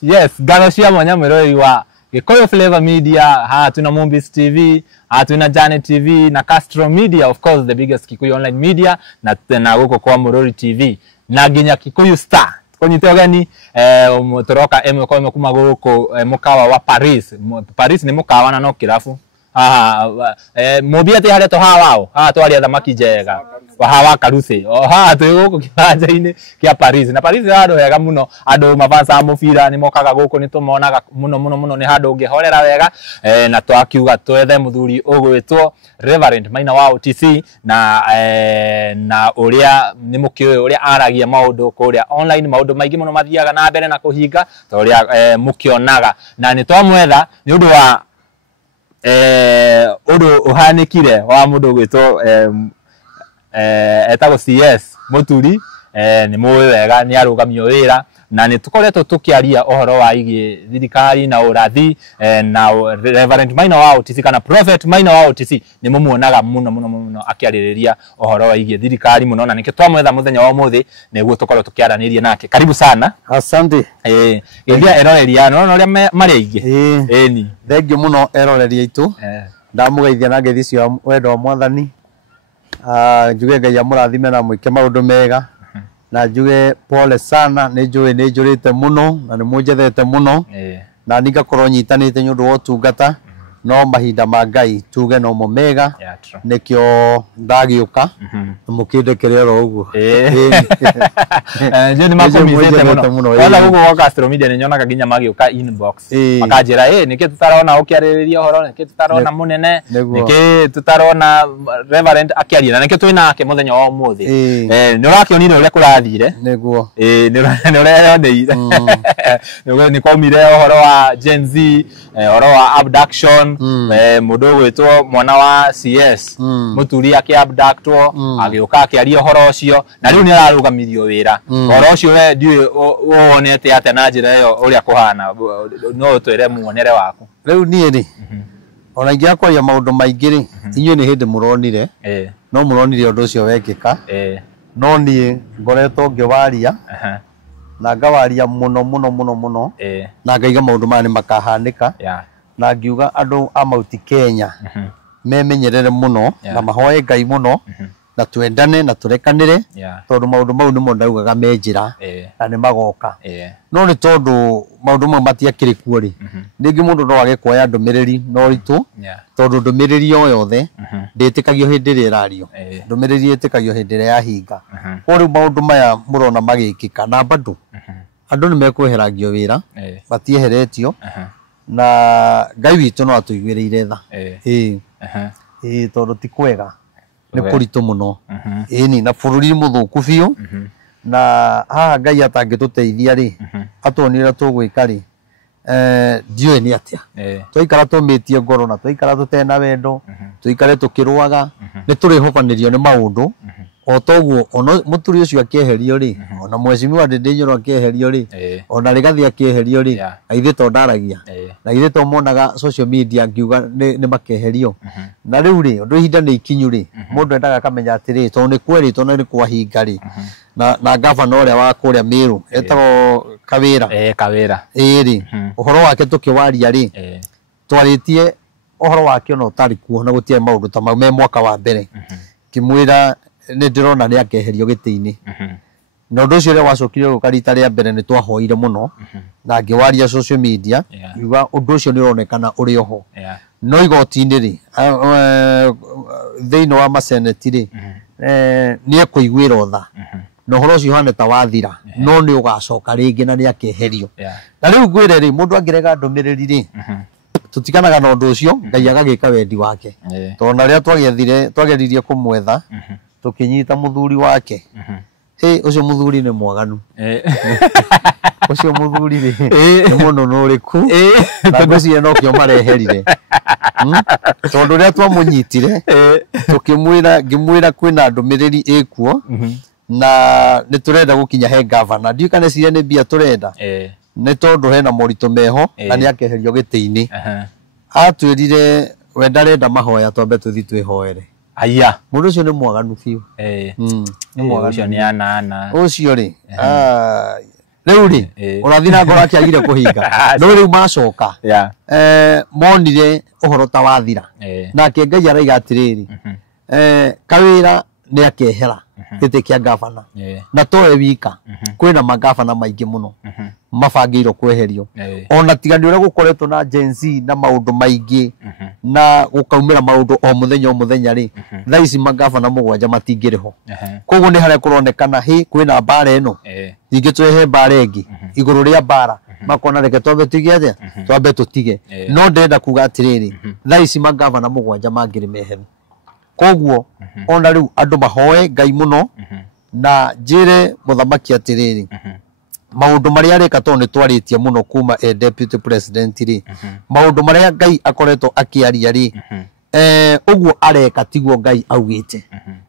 Yes, ngano cia mwanya mwirori wa Gikuyu Flavor Media, tuna Mombis TV, tuna Janet TV na Castro Media, of course the biggest Kikuyu online media, na guko kwa Murori TV na ginya Kikuyu Star. Konyite gani mutoroka kwa kuma guko mukawa wa Paris. Paris ni mukawa na no kirafu. Mobiate hale to hawao. To ali thamaki njega. Wa hawa karuse. To guko kibanja-ini kia Paris. Na Paris hado hega muno. Andu mabasa mubira ni mokaga guko ni tumonaga muno ni hado ngihorera wega. Na twakiuga twethe muthuri ugwitwo Reverend Maina wa OTC na uria ni mukiwe uria aragia maundu kuria online, maundu maingi muno mathiaga na mbere na kuhinga to uria mukionaga na ni twamwetha ni undu wa undu uhanikire wa mundu gwitwo etago CS Muturi ni muwe wega ni arugamio wira na ni tukoretwo tukiaria ohoro wa igi thirikari na urathi na Reverend Maina wa OTC kana Prophet Maina wa OTC ni mumuonaga muno akiaririria ohoro wa igi thirikari muno na niki twamwetha muthenya wa umuthi niguo tukorwo tukiaraniria nake. Karibu sana. Asante. Ndia eroreria no ria mari aingi ni thengi muno eroreria itu ndamugeithia na ngethi cio wendo wa mwathani njuge Ngai amurathime na mwike maundu mega na njuge pole sana ni njurite muno na ni munjethete muno na ningakorwo nyitanite nyundu wa utungata no mahinda ma Ngai tuge no mo mega nikio ndagiuka mukindekere ro uguo je ni makomizete muno wala uguo wa Castro Media ni nyonaga ginya magiuka inbox makajira niki tutarona ukiaririria horo niki tutarona munene niki tutarona Reverend akiaria niki twinake muthenya wa umuthi ni urakionire uria kurathire niguo ni urayoneire ni kwaumire horo wa Gen Z horo wa abduction mundu gwitwo mwana wa CS Muturi akiabductwo agiuka akiaria horo ucio na riu ni ararugamirio wira horo ucio we ndiu wonete ate na njira iyo uria kuhana no twire muonere waku riu nie ri ona ingia kwaria maundu maingi ri inyuĩ ni hindi muronire no muronire undu ucio wekika no nie ngoretwo ngiwaria na ngawaria muno na ngaiga maundu maya ni makahanika na ngiuga andu a Mount Kenya memenyerere muno na mahoye Ngai muno na twendane na turekanire tondu maundu mau nimo ndaugaga menjira na ni magoka no ni tondu maundu mau matiakiri kuo ri ningi mundu no age kuoya ndumiriri no ritu tondu ndumiriri o yothe nditikagio hindi ri rario ndumiriri itikagio hindi ri yahinga uri maundu maya murona magikika na bado andu ni mekweheragio wira batieheretio na Ngai witu no atuigwiriire tha tondu ti kwega ni kuritu muno ni na bururi muthuku biu na haha Ngai atangituteithia ri atuonire tugwika ri ndiwe ni atia twaikara tumitie ngoro na twaikara tutena wendo twaikare tukirwaga ni turihobanirio ni maundu o toguo ono Muturi ucio akieherio ri ona mwecimiwa Ndindinyoro akieherio ri ona Rigathi akieherio ri aithe to ndaragia na ithe to monaga social media ngiuga ni makeherio na riu ri undu ihinda ni ikinyu ri mundu endaga kamenya atiri to ni kweritwo na ni kwahinga ri na gavana uria wa kuria Miru etagwo Kawira ri uhoro wake tukiwaria ri twaritie uhoro wake no tari kuo na gutie maundu ta me mwaka wa mbere kimwira ni ndirona ni akeherio giti-ini na undu ucio ri wacokire gukarita ria mbere ni twahoire muno na ngiwaria social media yuga undu ucio ni uronekana uri oho no igoti-ini ri thiini wa maseneti ri ni ekuigwira tha no horo ucio hane ta wathira no ni ugacoka ringi na ni akeherio na riu ngwire ri mundu angirega ndumiriri ri tutikanaga na undu ucio Ngai agagika wendi wake tona ria twageririe kumwetha tukinyita muthuri wake ucio muthuri ni mwaganu ucio muthuri ri ni muno nuriku na ngocie no kio mareherire tondu ria twamunyitire ngimwira kwina ndumiriri ikuo na ni turenda gukinya he gavana ndiu kana cia ni bia turenda ni tondu hena moritu meho na ni akeherio giti-ini atwirire we ndarenda mahoya twambe tuthi twihoere aya mundu ucio ni mwaganu biu ni mwaganu ucio ni anana ucio ri riu ri urathina ngoro akiagire kuhinga no riu macoka monire uhoro ta wathira nake Ngai araiga atiriri kawira ni akehera giti kia gavana na towe wika kwina magavana maingi muno mabangirwo kweherio ona tigani uria gukoretwo na Gen Z na maundu maingi na gukaumira maundu o muthenya ri thaici magavana mugwanja matingiriho koguo ni haria kuronekana hi kwina mbara eno ingi twehe mbara ingi iguru ria mbara makona reke twambe tutige atia twambe tutige no ndenda kuga atiriri thaici magavana mugwanja mangiri meheru koguo ona riu andu mahoe Ngai muno na njire muthamaki atiriri maundu maria areka to ni twaritie muno kuma deputy president ri maundu maria Ngai akoretwo akiaria ri uguo areka tiguo Ngai augite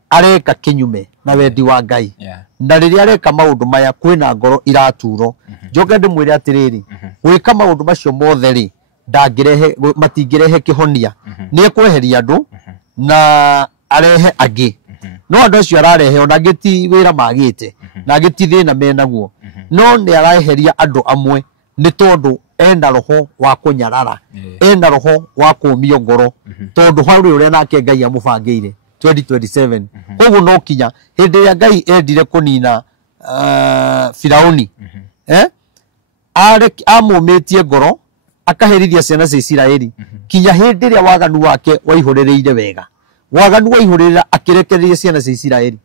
areka kinyume na wendi wa Ngai na riria areka maundu maya kwina ngoro iraturo njoke ndimwire atiriri gwika maundu macio mothe ri ndangirehe matingirehe kihonia ni kweheria andu na arehe agi no andu acio ararehe ona giti wira magite na giti thina menaguo no ni araheria andu amwe ni tondu enda roho wa kunyarara enda roho wa kumio ngoro tondu hauri uria nake Ngai amubangeire 2027 koguo no kinya hindi ya Ngai endire kunina Firauni amumitie ngoro akaherithia ciana cia Isiraeli kinya hindi ria waganu wake waihurireire wega waganu waihurira akirekereria ciana cia Isiraeli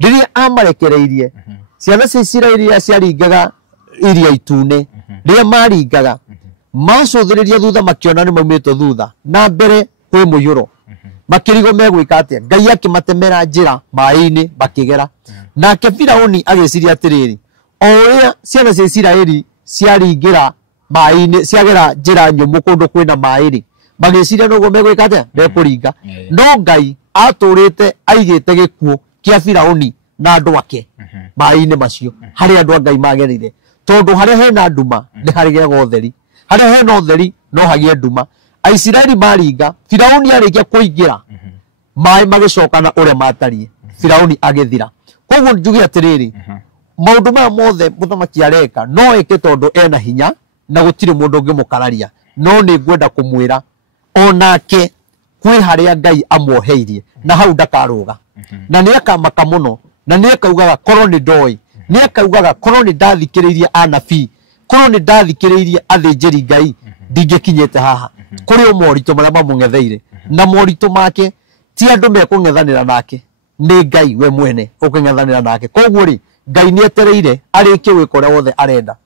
riria amarekereirie ciana cia Isiraeli ciaringaga iria itune riria maringaga macuthiriria thutha makiona ni maumite thutha na mbere kwi muyuro makirigo megwika atia Ngai akimatemera njira mai-ini bakigera nake Firauni agiciria atiriri o uria ciana cia Isiraeli ciaringira mai-ini ciagera njira nyumu kundu kwina mai-ri magiciria nugo megwika atia mekuringa no Ngai aturite aigite gikuo kia Firauni na andu ake mai-ini macio hari andu Ngai magerire tondu hari hena nduma ni hari gego utheri hari hena utheri no hagie nduma Aisiraeli maringa Firauni arikia kuingira mai magicokana uria matarie Firauni agithira koguo njugi atiriri maundu maya mothe muthamaki areka no eke tondu ena hinya na gutire mundu ngimukararia no ni ngwenda kumwira onake kwi haria Ngai amuoheirie na hau ndakaruga na ni akamaka muno na ni akaugaga korwo ni ndoi ni akaugaga korwo ni ndathikiriirie anabii korwo ni ndathikiriirie athinjiri Ngai ndingikinyete haha kuri o morito maria mamung'etheire na morito make ti andu mekung'ethanira nake ni Ngai we mwene ukung'ethanira nake koguo ri Ngai ni etereire arikie wiko ria wothe arenda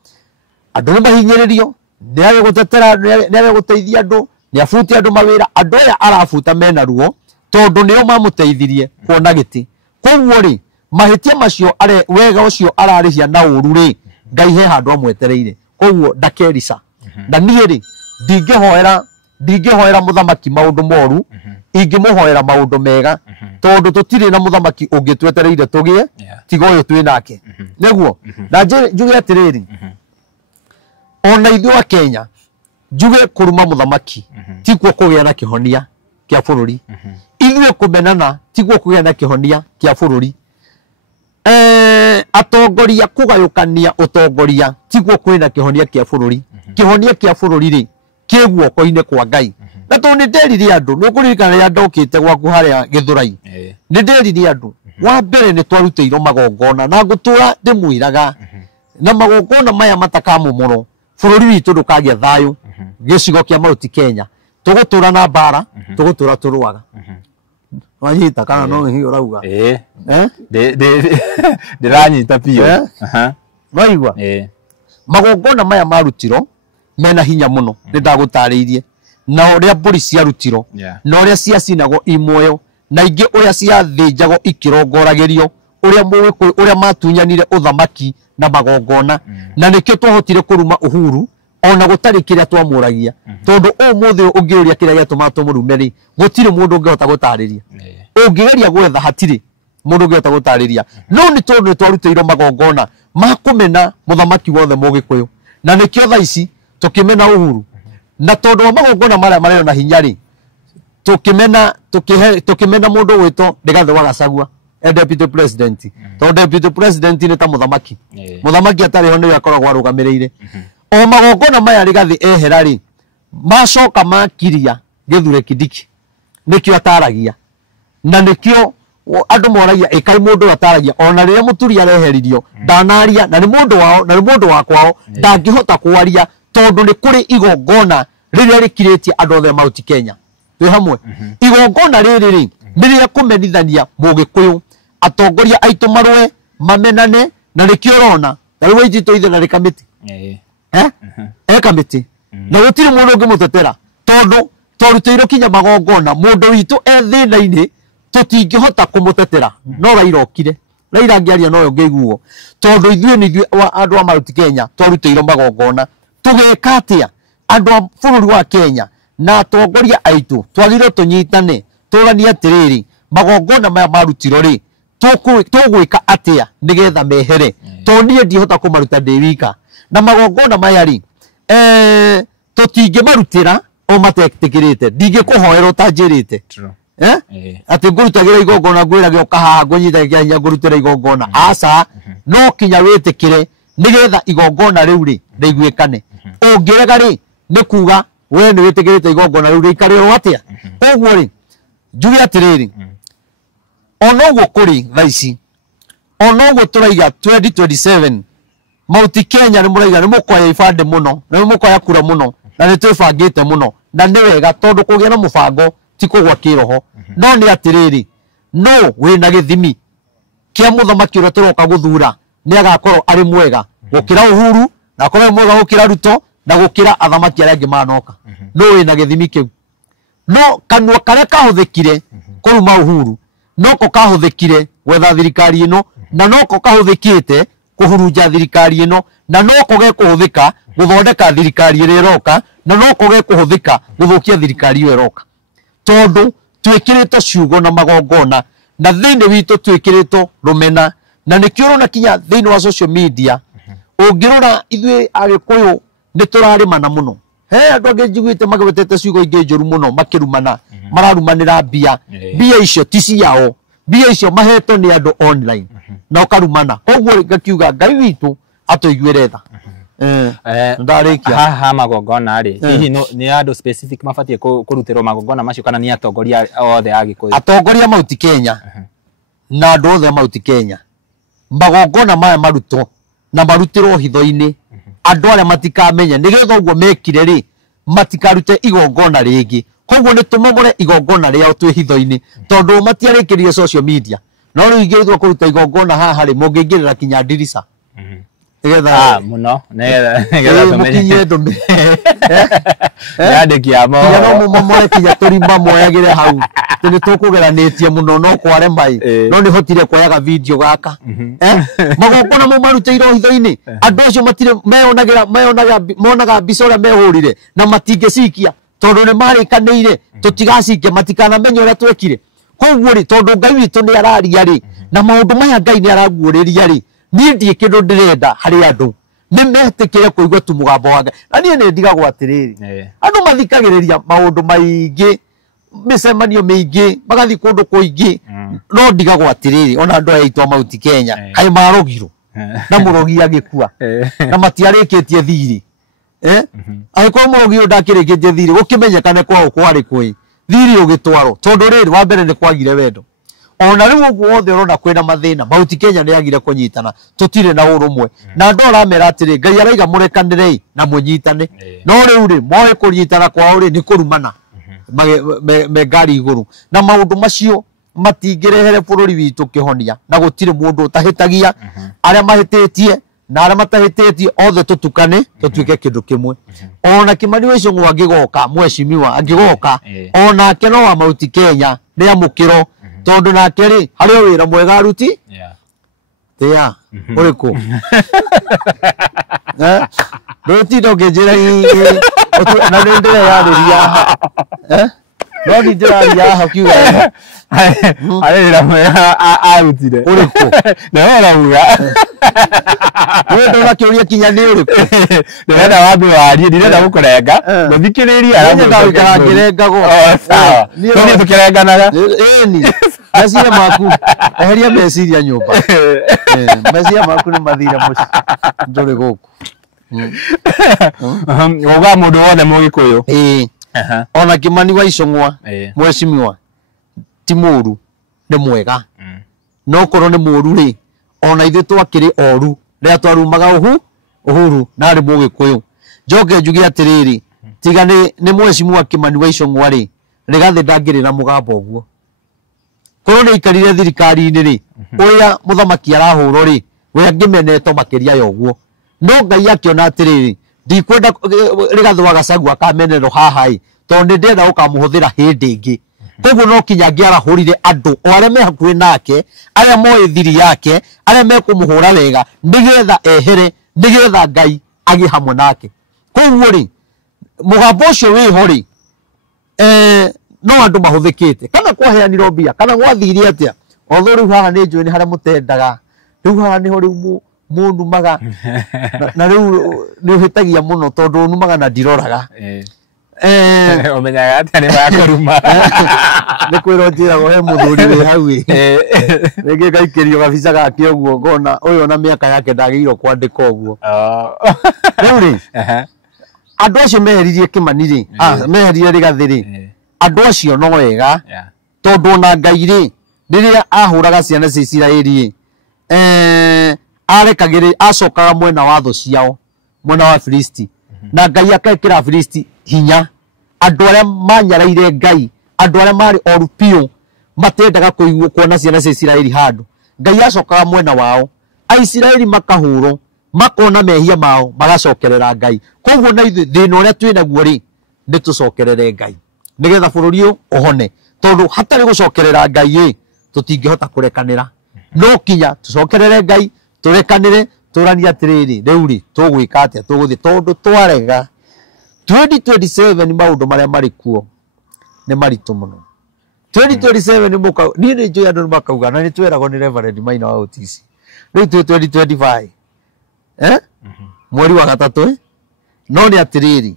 andu ni mahinyiririo ni age gutetera ni age guteithia andu ni afuti andu mawira andu aya arafuta mena ruo tondu nio mamuteithirie kuona giti koguo ri mahitia macio are wega ucio ararihia na uru ri Ngai he handu amwetereire koguo ndakerisa na nie ri ndingihoera muthamaki maundu moru ingimuhoera maundu mega tondu tutire na muthamaki ungitwetereire tugie tiga uyu twi nake neguo na njuge atiriri ona ithuĩ wa Kenya njuge kuruma muthamaki tikuo kugia na kihonia kia bururi ithuĩ kumenana tiguo kugia na kihonia kia bururi atongoria kugayukania utongoria tiguo kwina kihonia kia bururi kihonia kia bururi ri kiguo koine kwa Ngai na to ni nderire andu nukuririkana ya ndokite gwaku haria Githurai ni nderire andu wa mbere ni twarutĩirwo magongona na ngutura ndimwiraga na magongona maya matakamumuro bururi witu ndukagia thayu gicigo kia Mount Kenya tugutura na mbara tugutura turuaga wanyita kana no hi urauga ndiranyita pio waigwa magongona maya marutiro mena hinya muno ni ndagutariirie na uria mburi ciarutiro na uria ciacinagwo imoyo na ingi uria ciathinjagwo ikirongoragirio uria muwikuri uria matunyanire uthamaki na magongona na nikio twahotire kuruma uhuru ona gutari kiria twamuragia tondu umuthi ungiuria kiria giatuma tumurumeri gutire mundu ungehota gutariria ungigeria gwetha hatiri mundu ungehota gutariria no ni tondu twarutĩirwo magongona makumena muthamaki wothe mugikuyu na nikio tha ici tukimena uhuru na tondu wa magongona maria na hinya ri tukimena mundu wito ndigathe wa Gacagua deputy president to deputy president ni ta muthamaki atari ho ni akoragwo arugamirire o magongona maya Rigathi eherari macoka makiria Githure Kindiki nikio ataragia na nikio andu moragia ikai mundu ataragia ona riria Muturi areheririo ndanaria na ni mundu wao na ni mundu wakwao ndangihota kwaria tondu ni kuri igongona riria rikiritie andu othe Mount Kenya twi hamwe igongona riri riria kumenithania Mugikuyu atongoria aitu marwe mamenane na nikio rona na riwe jitu ithe na rikamiti kamiti na gutiri mundu ungimutetera tondu torutiro kinya magongona mundu witu ethina-ini tutingihota kumutetera no Raila okire Raila ngiaria no ngiguo tondu ithuĩ ni andu a Mount Kenya torutiro magongona tugeka atia andu a bururi wa Kenya na atongoria aitu twagire tunyitane turani atiriri magongona maya marutiro ri tugwika atia nigetha mehere tondu ndihota kumaruta ndi wika na magongona maya ri tutingi marutira o matetikirite ndingi kuhoerwo tanjirite ati ngurutagira igongona ngwirage ukahaha ngonyitagia hinya ngurutira igongona aca no kinya witikire nigetha igongona riu ri riguikane ungirega ri ni kuga we ni witikirite igongona riu rikariro atia koguo ri njuge atiriri ona uguo kuri thaici ona uguo turaiga 2027 Mount Kenya ni muraiga ni mukoya ibande muno ni mukoya kura muno na ni twibangite muno na ni wega tondu kugia na mubango ti kugwa kiroho no ni atiriri no wina githimi kia muthamaki uria turoka guthura ni agakorwo ari mwega gukira Uhuru na akorwo mwega gukira Ruto na gukira athamaki aria angi manoka no wina githimi kiu no kanwa karia kahuthikire kuruma Uhuru no ko kahuthikire gwetha thirikari ino na no ko kahuthikite kuhurunja thirikari ino na no ko gekuhuthika guthondeka thirikari ĩrĩa ĩroka na no ko gekuhuthika guthukia thirikari ĩyo ĩroka tondu twikirite ciugo na magongona na thini witu twikirite rumena na nikio na kinya thini wa social media ungirora ithuĩ Agikuyu ni turarimana muno andu angi njiguite magwetete ciugo ingi njuru muno makirumana mararumanira mbia icio ti ciao mbia icio mahetwo ni andu online na ukarumana koguo ngakiuga Ngai witu atuiguire tha ndarikia haha magongona ri hihi ni andu specific mabatie kurutirwo magongona macio kana ni atongoria othe Agikuyu atongoria Mount Kenya na andu othe Mount Kenya magongona maya marutwo na marutirwo hitho-ini andu aria matikamenya nigetha uguo mekire ri matikarute igongona ringi koguo ni tumogore igongona riao twi hitho-ini tondu matiarikirie social media no riu ingirithwo kuruta igongona haha ri mungingirira kinya ndirica nigetha muno nigetha tumenye ndume yandikia mo no mumomore kinya turimba moyagire hau tini tukugeranitie muno no kware mai no ni hotire kuoyaga video gaka magongona mo marutĩirwo hitho-ini andu acio matire monaga mbica ũrĩa mehũrire na matingĩcikia tondu ni marikanĩire tutigacikia matikanamenya ũrĩa twekire koguo ri tondu Ngai witu ni araria ri na maundu maya Ngai ni araguũrĩria ri ni ndie kindu ndirenda hari andu ni metikire kuigua tu mugambo wa Ngai na nie ni ndigagwo atiriri andu mathikagiriria maundu maingi micemanio mingi magathi kundu kuingi no ndigagwo atiriri ona andu aitu a Mount Kenya kai marogiro na murogi agikua na matiarikitie thiri agikwa murogi ndakirikitie thiri gukimenyekane kwao kwari kwi thiri ugitwaro tondu riri wa mbere ni kwagire wendo ona riu uguo othe urona kwina mathina Mount Kenya ni agire kunyitana tutire na urumwe na andu aramera atiri Ngai araiga murekanire na munyitane no riu ri moe kunyitana kwao ri ni kurumana me ngari iguru na maundu macio matingirehere bururi witu kihonia na gutire mundu utahitagia aria mahititie na aria matahititie othe tutukane tutuike kindu kimwe ona Kimani Wicũng'ũ angigoka mweshimiwa angigoka ona ke no wa Mount Kenya ni amukiro tondu nake ri hari wira mwega aruti tia uriku roti ndo ngejera na ndire yariria no ni ndiraria hakiuga arira mwega arutire uriko na wera uga wewe ndo kiuria kinya ni uriko ndenda wapi warie ndirenda gukurenga muthikiriria arabu ndawikara ngirenga go sawa toni tukirenganaga ni meciria maku eheria meciria nyumba meciria maku ni mathire muci nduri guku uga mundu wothe mugikuyu ona Kimani wa Icũng'wa mweshimiwa ti mũru nĩ mwega no korwo nĩ mũru rĩ ona ithuĩ twakĩrĩ oru rĩrĩa twarumaga Uhuru na arĩ mũgĩkũyũ njoke njuge atĩrĩrĩ tiga nĩ mweshimiwa Kimani wa Icũng'wa rĩ Rigathi ndangĩrĩ na mũgambo ũguo korwo nĩ aikarire thirikari-inĩ rĩ ũrĩa mũthamaki arahũrwo rĩ we angĩmenetwo makĩria ya ũguo no Ngai akĩona atĩrĩrĩ ndikwenda Rigathi wa Gachagua akamenerwo haha ĩ tondũ ndĩrenda gũkamũhũthĩra hĩndĩ ĩngĩ koguo no kinya angĩarahũrire andũ o arĩa me hakuhĩ nake arĩa moĩ thiri yake arĩa mekũmũhũra wega nĩgetha ehere nĩgetha Ngai agĩe hamwe nake koguo rĩ mũgambo ũcio wĩho rĩ no andũ mahũthĩkĩte kana kwaheanirwo mbia kana gwathire atĩa although rĩu haha nĩ njũĩ nĩ harĩa mũtendaga rĩu haha nĩho rĩu mũnumaga na rĩu nĩ ũhĩtagia mũno tondũ numaga na ndiroraga omenyaga atĩ nĩ makũruma nĩ kwĩrwo njĩragwo he mũthuri wĩ hau rĩngĩ ngaikĩrio gabica gake ũguo ngona ũyũ ona mĩaka yake ndagĩrĩirwo kwandĩka ũguo rĩu rĩ andũ acio meheririe Kimani rĩ meheririe Rigathi rĩ andũ acio no wega tondũ ona Ngai rĩ rĩrĩa ahũraga ciana cia Isiraeli arekagĩrĩ acokaga mwena wa thũ ciao mwena wa Filisti na Ngai akekĩra Filisti hinya andũ arĩa manyaraire Ngai andũ arĩa marĩ oru piũ matendaga kuona ciana cia Isiraeli handũ Ngai acokaga mwena wao Aisiraeli makahũrwo makona mehia mao magacokerera Ngai koguo na ithuĩ thĩna ũrĩa twĩ naguo rĩ nĩ tũcokerere Ngai nĩgetha bũrũri ũyũ ũhone tondũ hatarĩ gũcokerera Ngai ĩ tũtingĩhota kũrekanĩra no kinya tũcokerere Ngai tũrekanĩre tũrania atĩrĩrĩ rĩu rĩ tũgwĩka atĩa tũgũthiĩ tondũ twarega 2027 maũndũ marĩa marĩ kuo nĩ maritũ mũno 2027 niĩ nĩ njũĩ andũ makauga na nĩ tweragwo nĩ Reverend Maina wa Otis rĩu twĩ 2025 mweri wa gatatũ no nĩ atĩrĩrĩ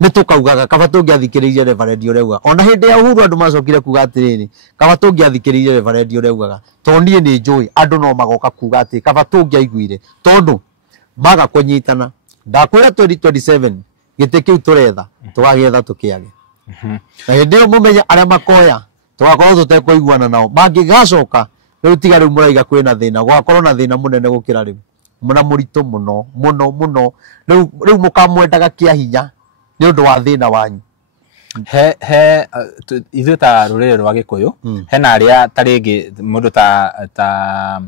nĩ tũkaugaga kaba tũngĩathikĩrĩirie Reverend ũrauga ona hĩndĩ ya Uhuru andũ macokire kuga atĩrĩrĩ kaba tũngĩathikĩrĩirie Reverend ũrauga tondũ niĩ nĩ njũĩ andũ no magoka kuga atĩ kaba tũngĩaiguire tondũ maga kũnyitana ndakwĩra 2027 gĩtĩ kĩu tũretha tũgagĩetha tũkĩage na hĩndĩ ĩyo mũmenye arĩa makoya tũgakorwo tũtekũiguana nao mangĩgacoka rĩu tiga rĩu mũraiga kwĩna thĩna gwakorwo na thĩna mũnene gũkĩra rĩu mũna mũritũ mũno mũno mũno rĩu mũkamwendaga kĩa hinya nĩ ũndũ wa thĩna wanyu ithuĩ ta rũrĩrĩ rwa Gĩkũyũ hena arĩa ta rĩngĩ mũndũ ta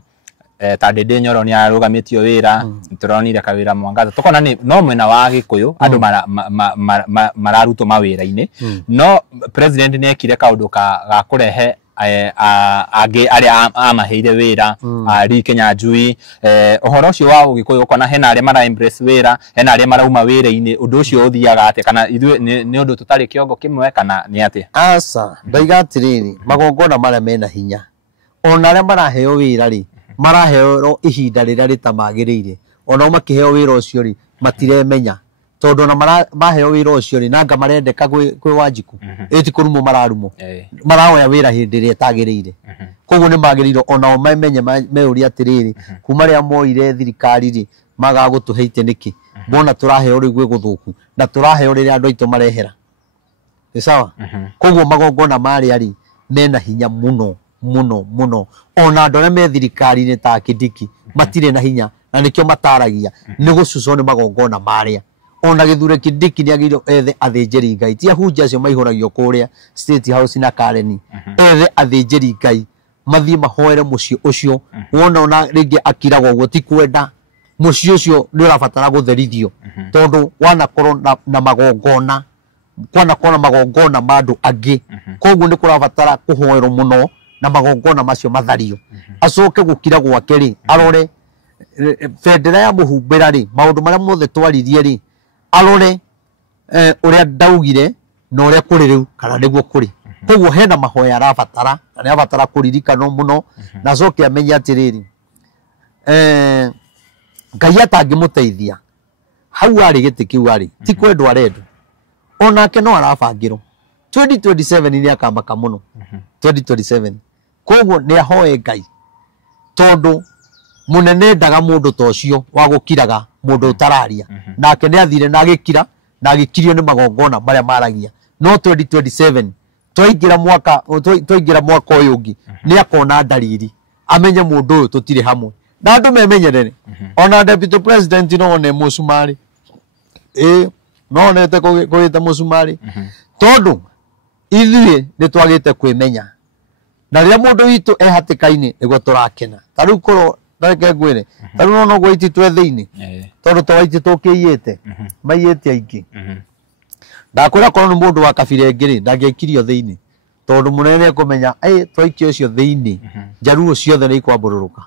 Ndĩndĩ Nyoro nĩ arũgamĩtio wĩra tũronire kawĩra Mwangaza tũkona no mwena wa Gĩkũyũ andũ mararutwo mawĩra-inĩ no president nĩ ekire kaũndũ ga kũrehe angĩ arĩa amaheire wĩra Lee Kinyanjui ũhoro ũcio wa Ũgĩkũyũ ũkona hena arĩa mara embrace wĩra hena arĩa marauma wĩra-inĩ ũndũ ũcio ũthiaga atĩ kana ithuĩ nĩ ũndũ tũtarĩ kĩongo kĩmwe kana nĩ atĩa aca ndaiga atĩrĩrĩ magongona marĩa mena hinya ona arĩa maraheo wĩra rĩ maraheo ihinda rĩrĩa rĩtamagĩrĩire ona makĩheo wĩra ũcio rĩ matiremenya tondũ ona maheo wĩra ũcio rĩ nanga marendeka kwĩ Wanjiku ĩti kũrumwo mararumo maraoya wĩra hĩndĩ ĩrĩa ĩtagĩrĩire koguo nĩ magĩrĩirwo onao mamenye meyũria atĩrĩrĩ kuma rĩrĩa moire thirikari rĩ magaga gũtũhe itĩ nĩkĩ mbona tũraheo rĩu gwĩ gũthũku na tũraheo rĩrĩa andũ aitũ marehera nĩ sawa koguo magongona marĩa rĩ mena hinya mũno mũno mũno ona andũ arĩa me thirikari-inĩ ta Kindiki matirĩ na hinya na nĩkĩo mataragia nĩ gũcucwo nĩ magongona marĩa ona Gĩthure Kindiki nĩ agĩrĩirwo ethe athĩnjĩri Ngai ti ahunjia acio maihũragio kũrĩa State House na Kareni ethe athĩnjĩri Ngai mathiĩ mahoere mũciĩ ũcio wona ona rĩngĩ akiragwo ũguo ti kwenda mũciĩ ũcio nĩ ũrabatara gũtherithio tondũ wanakorwo na magongona kwanakorwo na magongona ma andũ angĩ koguo nĩ kũrabatara kũhoerwo mũno na magongona macio mathario acoke gũkira gwake rĩ arore bendera ya mũhumbĩra rĩ maũndũ marĩa mothe twaririe rĩ arore ũrĩa ndaugire no re kuri riu kana niguo kuri koguo hena mahoya arabatara na arabatara kuririkano muno na coke amenya atiriri Ngai atangimuteithia hau ari giti kiu ari ti kwendwa arendu onake no arabangirwo 2027 ni akamaka muno 2027 koguo ni ahoe Ngai tondu munene ndaga mundu tocio wa gukiraga mundu utararia nake ni athire na agikira na agikirio ni magongona maria maragia no 2027 twaingira mwaka uyu ungi ni akona dalili amenye mundu uyu tutire hamwe na andu memenyerere ona deputy president no one musumari no nete kugita musumari tondu ithuĩ nĩ twagĩte kwĩmenya na rĩrĩa mũndũ witũ ehatĩka-inĩ nĩguo tũrakena ta rĩu korwo ndareke ngwĩre ta rĩu no gwaitĩtwo thĩinĩ tondũ twaitĩtwo kĩiyĩte maiyĩte aingĩ ndakwĩra korwo nĩ mũndũ wa kabira ĩngĩ-rĩ ndangĩaikirio thĩinĩ tondũ mũnene nĩekũmenya twaikio ũcio thĩinĩ njaruo ciothe nĩ ikwambũrũrũka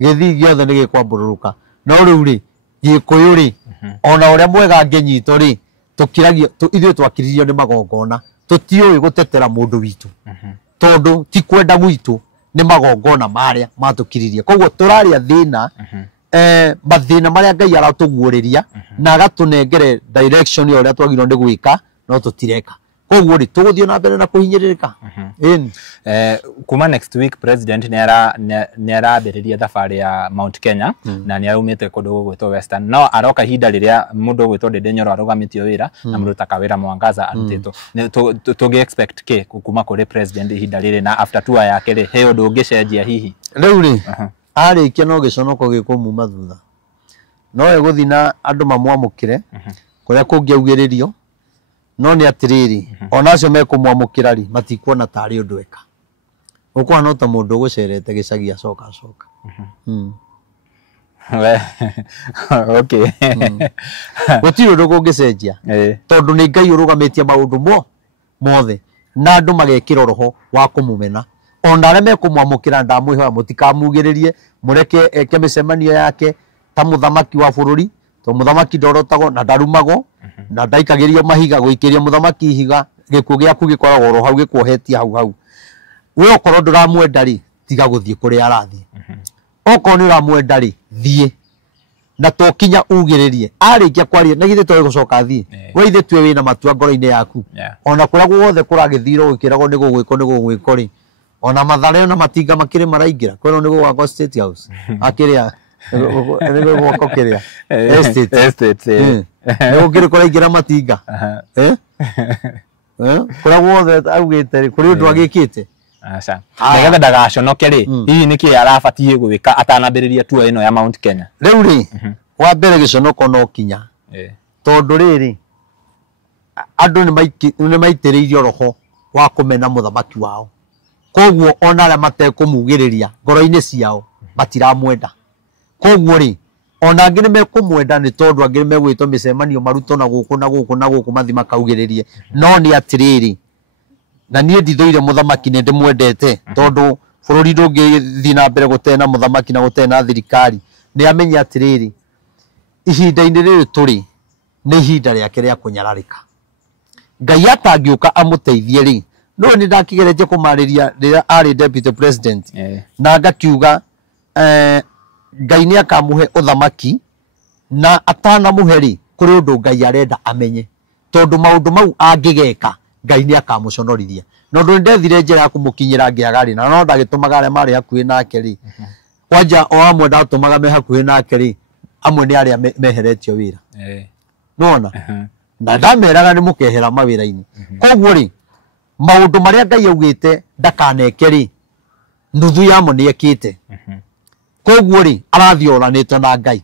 gĩthii gĩothe nĩ gĩkwambũrũrũka no rĩu-rĩ gĩkũyũ-rĩ ona ũrĩa mwega angĩnyitwo-rĩ tũkiragio ithuĩ twakiririo nĩ magongona tutiũĩ gutetera mundu witu tondu ti kwenda gwitu ni magongona maria matukiririe koguo turaria thina mathina maria Ngai aratuguuriria na agatunengere direction ya uria twagirwo ni gwika no tutireka koguo ri tuguthio na mbere na kuhinyiririka kuma next week president ni arambiriria thabari ya Mount Kenya na ni arumite kundu gwitwo Western no aroka hinda riria mundu gwitwo Ndindi Nyoro arugamitio wira na mundu takawira Mwangaza arutitwo tugi expect ke kuma kuri president hinda riri na after tour yake ri he undu ungicenjia hihi riu ri arikia no giconoko gikumuma thutha no eguthina andu mamwamukire kuria kungiaugiririo no ni atiriri ona acio mekumwamukira ri matikuona tari undu eka ukwana ta mundu gucerete gicagi acoka okay gutiri undu kungicenjia tondu ni Ngai urugamitie maundu mothe na andu magekira roho wa kumumena ona aria mekumwamukira ndamwihoya mutikamugiririe mureke eke micemanio yake ta muthamaki wa bururi to muthamaki ndorotagwo na ndarumagwo na ndaikagirio mahiga guikiria muthamaki higa gikuo giaku gikoragwo ro hau gikuohetia hau we okorwo nduramwenda ri tiga guthie kuri arathie okorwo ni uramwenda ri thie na tokinya ugiririe arikia kwaria na githe twa gucoka thie we ithe twe wina matua ngoro-ini yaku ona kuria guothe kuragithiro gukiragwo ni gugwiko ri ona Mathare na Matinga makiri maraingira kwero ni gugwako State House akiria ego gwako kiria estate ego kiri kuraingira Matinga kuria guothe augite ri kuri undu agikite aca ngegetha ndagaconoke ri hihi niki arabatie gwika atanambiriria tour ino ya Mount Kenya riu ri wa mbere giconoko no kinya tondu riri andu ni maitiriirio roho wa kumena muthamaki wao koguo ona aria matekũmugĩrĩria ngoro-inĩ ciao matiramwenda koguo ri ona angĩ nĩ mekumwenda nĩ tondu angĩ nĩ megwĩtwo mĩcemanio marutwo na gũkũ mathi makaugĩrĩrie no nĩ atirĩrĩ na niĩ ndithũire muthamaki nĩ ndĩmwendete tondu bũrũri ndũngĩthiĩ na mbere gũtarĩ na muthamaki na gũtarĩ na thirikari nĩ amenye atirĩrĩ ihinda-inĩ rĩrĩ tũrĩ nĩ ihinda rĩake rĩa kũnyararĩka Ngai atangĩũka amũteithie rĩ no ni ndakigeretie kumarĩria rĩrĩa arĩ deputy president na ngakiuga Ngai nĩ akamuhe uthamaki na atanamuhe rĩ kuri undu Ngai arenda amenye tondu maundu mau angĩgeka Ngai nĩ akamũconorithia no ndethire njĩra ya kũmũkinyĩra ngĩaga rĩ na no ndagĩtũmaga arĩa marĩ hakuhĩ nake rĩ kwanja o amwe ndatũmaga me hakuhĩ nake rĩ amwe nĩ arĩa meheretio wĩra nona na ndameraga nĩ mũkehera mawĩra-inĩ koguo rĩ maundu maria Ngai augite ndakaneke ri nuthu yamo ni ekite koguo ri arathio oranite na Ngai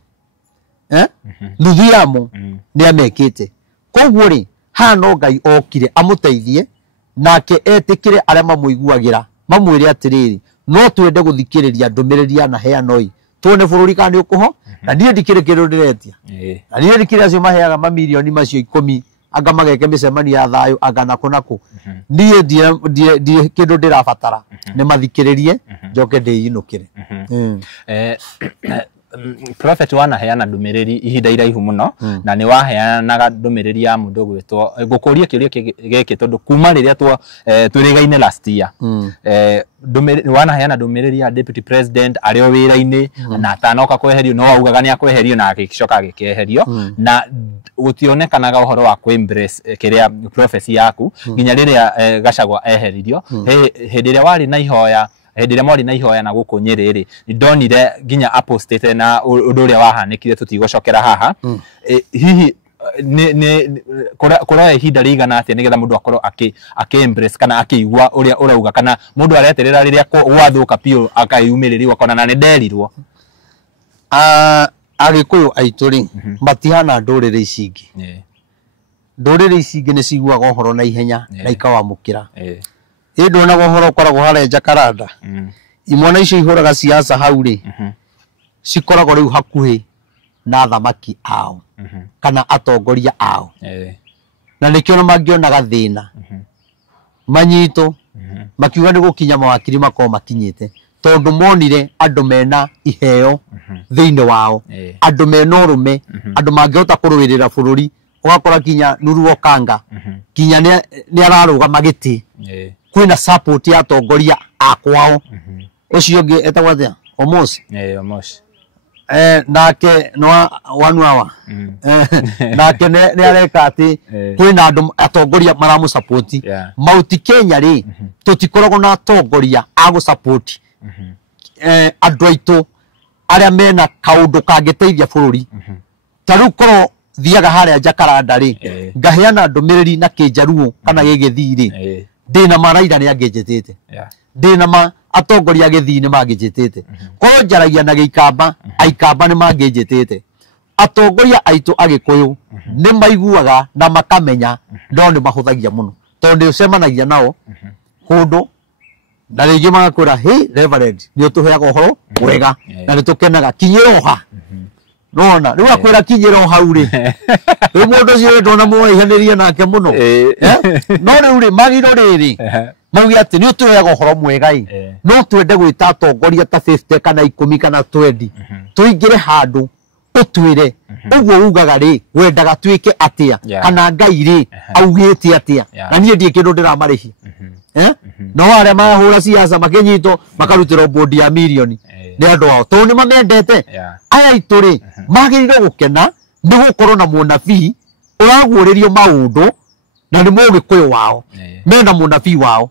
nuthu yamo ni amekite koguo ri hano Ngai okire amuteithie nake etikire aria mamuiguagira mamwire atiriri no twende guthikiriria ndumiriri na heanoi tuone bururi kana ukuho na nie ndikire kindu ndiretia na nie ndikire acio maheaga mamilioni macio 10 anga mageke micemanio ya thayo anga naku nie die kindu ndirabatara ni mathikiririe njoke ndiyinukire prophet wanaheana ndumiriri ihinda iraihu muno na ni waheanaga ndumiriri ya mundu gwitwo ngukuria kiuria giki tondu kuma riria twirigaine last year wanaheana ndumiriri ya deputy president ario wira-ini na atanoka kweherio no augaga ni akweherio na agicoka agikeherio na gutionekanaga uhoro wa embrace kiria prophecy yaku nginya riria Gachagua eheririo hindi ria wari na ihoya hindi ria mwari na ihoya na guku Nyeri ndonire nginya apostate na undu uria wahanikire tutigocokera haha hihi ni kora ihinda rigana atia nigetha mundu akorwo embrace kana akigwa uria urauga kana mundu areterera riria gwathuka pio akayumiriri wakona na ni nderirwo Agikuyu aituri matihana ndurire icingi ndurire icingi ni ciguaga uhoro na ihenya na ikawamukira ndona uhoro koragwo hare Jakaranda imwana icio ihuraga siasa hau ri cikoragwo riu hakuhi na thamaki ao kana atongoria ao na nikio no mangionaga thina manyito makiuga ni gukinya mawakiri makoma makinyite tondu monire andu mena iheo thiine wao andu mena urume andu mangihota kuruirira bururi ugakora kinya Nuru Okanga kinya ni araruga magiti kwina support ya atongoria akwao ucio ngi etagwo atia Omosi nake no one hour nake ni areka ati kwina andu atongoria maramu support Mount Kenya ri tutikoragwo na atongoria agu support andu aitu aria mena kaundu kangiteithia bururi taru korwo thiaga haria Jakaranda ri ngaheana ndumiriri na kinjaruo kana gigithiri ndina maraida ni angenjetete ndina ma atongoria githii ni mangenjetete korwo njaragia na Gikamba Aikamba ni mangenjetete atongoria aitu Agikuyu ni maiguaga na makamenya no ni mahuthagia muno tondu ucemanagia nao kundu na ringi magakwira hey reverend ni utuheaga uhoro wega na nitukenaga kinyiroha nona riu akwira kinyiro hau ri riu mundu cio ndona muihanirie nake muno no riu ri magiro riri maugi ati ni utuheaga uhoro mwega no twende gwita atongoria ta 50 kana 10 kana 20 tuingire handu utwire uguo ugaga ri wendaga twike atia kana Ngai ri augite atia na nie ndie kindu ndiramarihi no aria mahura siasa makinyito makarutira bondi ya milioni ni andu ao to ni mamendete aya ituri magiriro gukena ni gukorwo na munabii uraguririo maundu na ni Mugikuyu wao mena munabii wao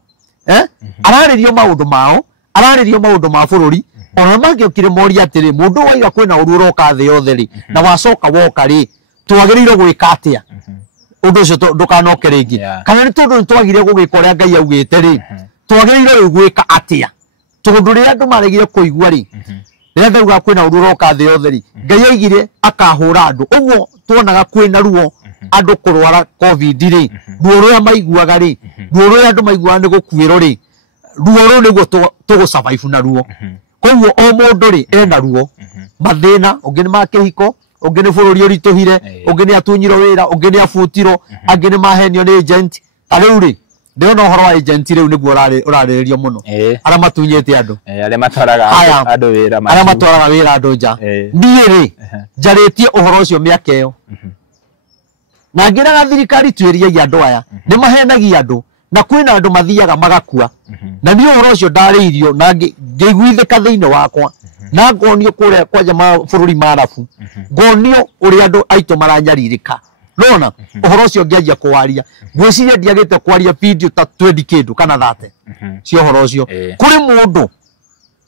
araririo maundu mao araririo maundu ma bururi ona magiokire mori atiri mundu waiga kwina uru uroka thi yothe ri na wacoka woka ri twagiriro gwika atia undu ucio ndukanoke ringi kana ni tondu twagire gugika uria Ngai augite ri twagiriro gwika atia tondu ri andu maregire kuigua ri riria ndauga kwina uru uroka thi yothe ri Ngai aigire akahura andu uguo tuonaga kwina ruo andu kurwara covid ri ruo ruria maiguaga ri ruo ruria andu maiguaga ni gukuiro ri ruo ru niguo tugu survive na ruo koguo o mundu ri ena ruo mathina ungi ni makihiko ungi ni bururi urituhire ungi ni atunyiro wira ungi ni abutiro angi ni mahenio ni agent ariu ri ndiona uhoro wa agent riu niguo uraririo muno aria matunyite andu aria matwaraga andu wira aria matwaraga wira andu nja nie ri njaritie uhoro ucio miaka iyo na ngiraga thirikari twiriagia andu aya ni mahenagia andu na kwina andu mathiaga magakua na ni uhoro ucio ndariirio na ngiguithika thiine wakwa na ngonio kuria kwanja bururi marafu ngonio uria andu aitu maranyaririka nona uhoro ucio ngianjia kuwaria gwiciria ndiagite kwaria video ta 20 kindu kana 30 cio uhoro ucio kuri mundu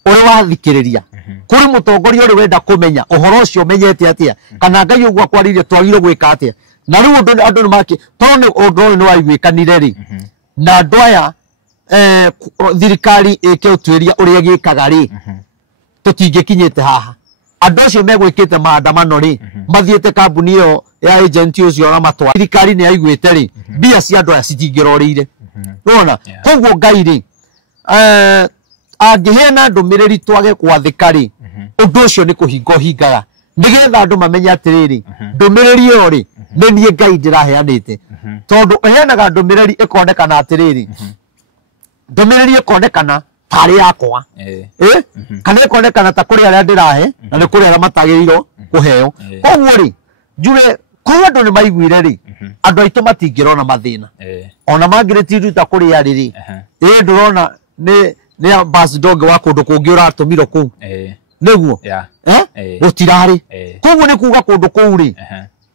uri wathikiriria kuri mutongoria uri wenda kumenya uhoro ucio menyete atia kana Ngai ugwa kwariria twagire gwika atia na riu andu ni maki tone undu ni waiguikanire ri na andu aya thirikari ike utwiria uria gikaga ri tutingikinyite haha andu acio megwikite maandamano ri mathiete kambuni iyo ya agent ucio na matwa thirikari ni aiguite ri bia cia andu aya citingirorire nona koguo Ngai ri angihena ndumiriri twage kwathika ri undu ucio ni kuhingo hingaga nigetha andu mamenye atiriri ndumiriri iyo ri ni nie Ngai ndiraheanite tondu ehenaga ndumiriri ikonekana atiriri ndumiriri ikonekana tarĩ yakwa kana ĩkonekana ta kũrĩ arĩa ndĩrahe na nĩ kũrĩ arĩa matagĩrĩirwo kũheo koguo rĩ njuge kwa andũ nĩ maiguire rĩ andũ aitũ matingĩrona mathĩna ona mangĩrĩtiruta kũrĩ arĩ rĩ ndũrona nĩ ambassador wa kũndũ kũngĩ ũratũmirwo kũu nĩguo gũtirarĩ koguo nĩ kuga kũndũ kũu rĩ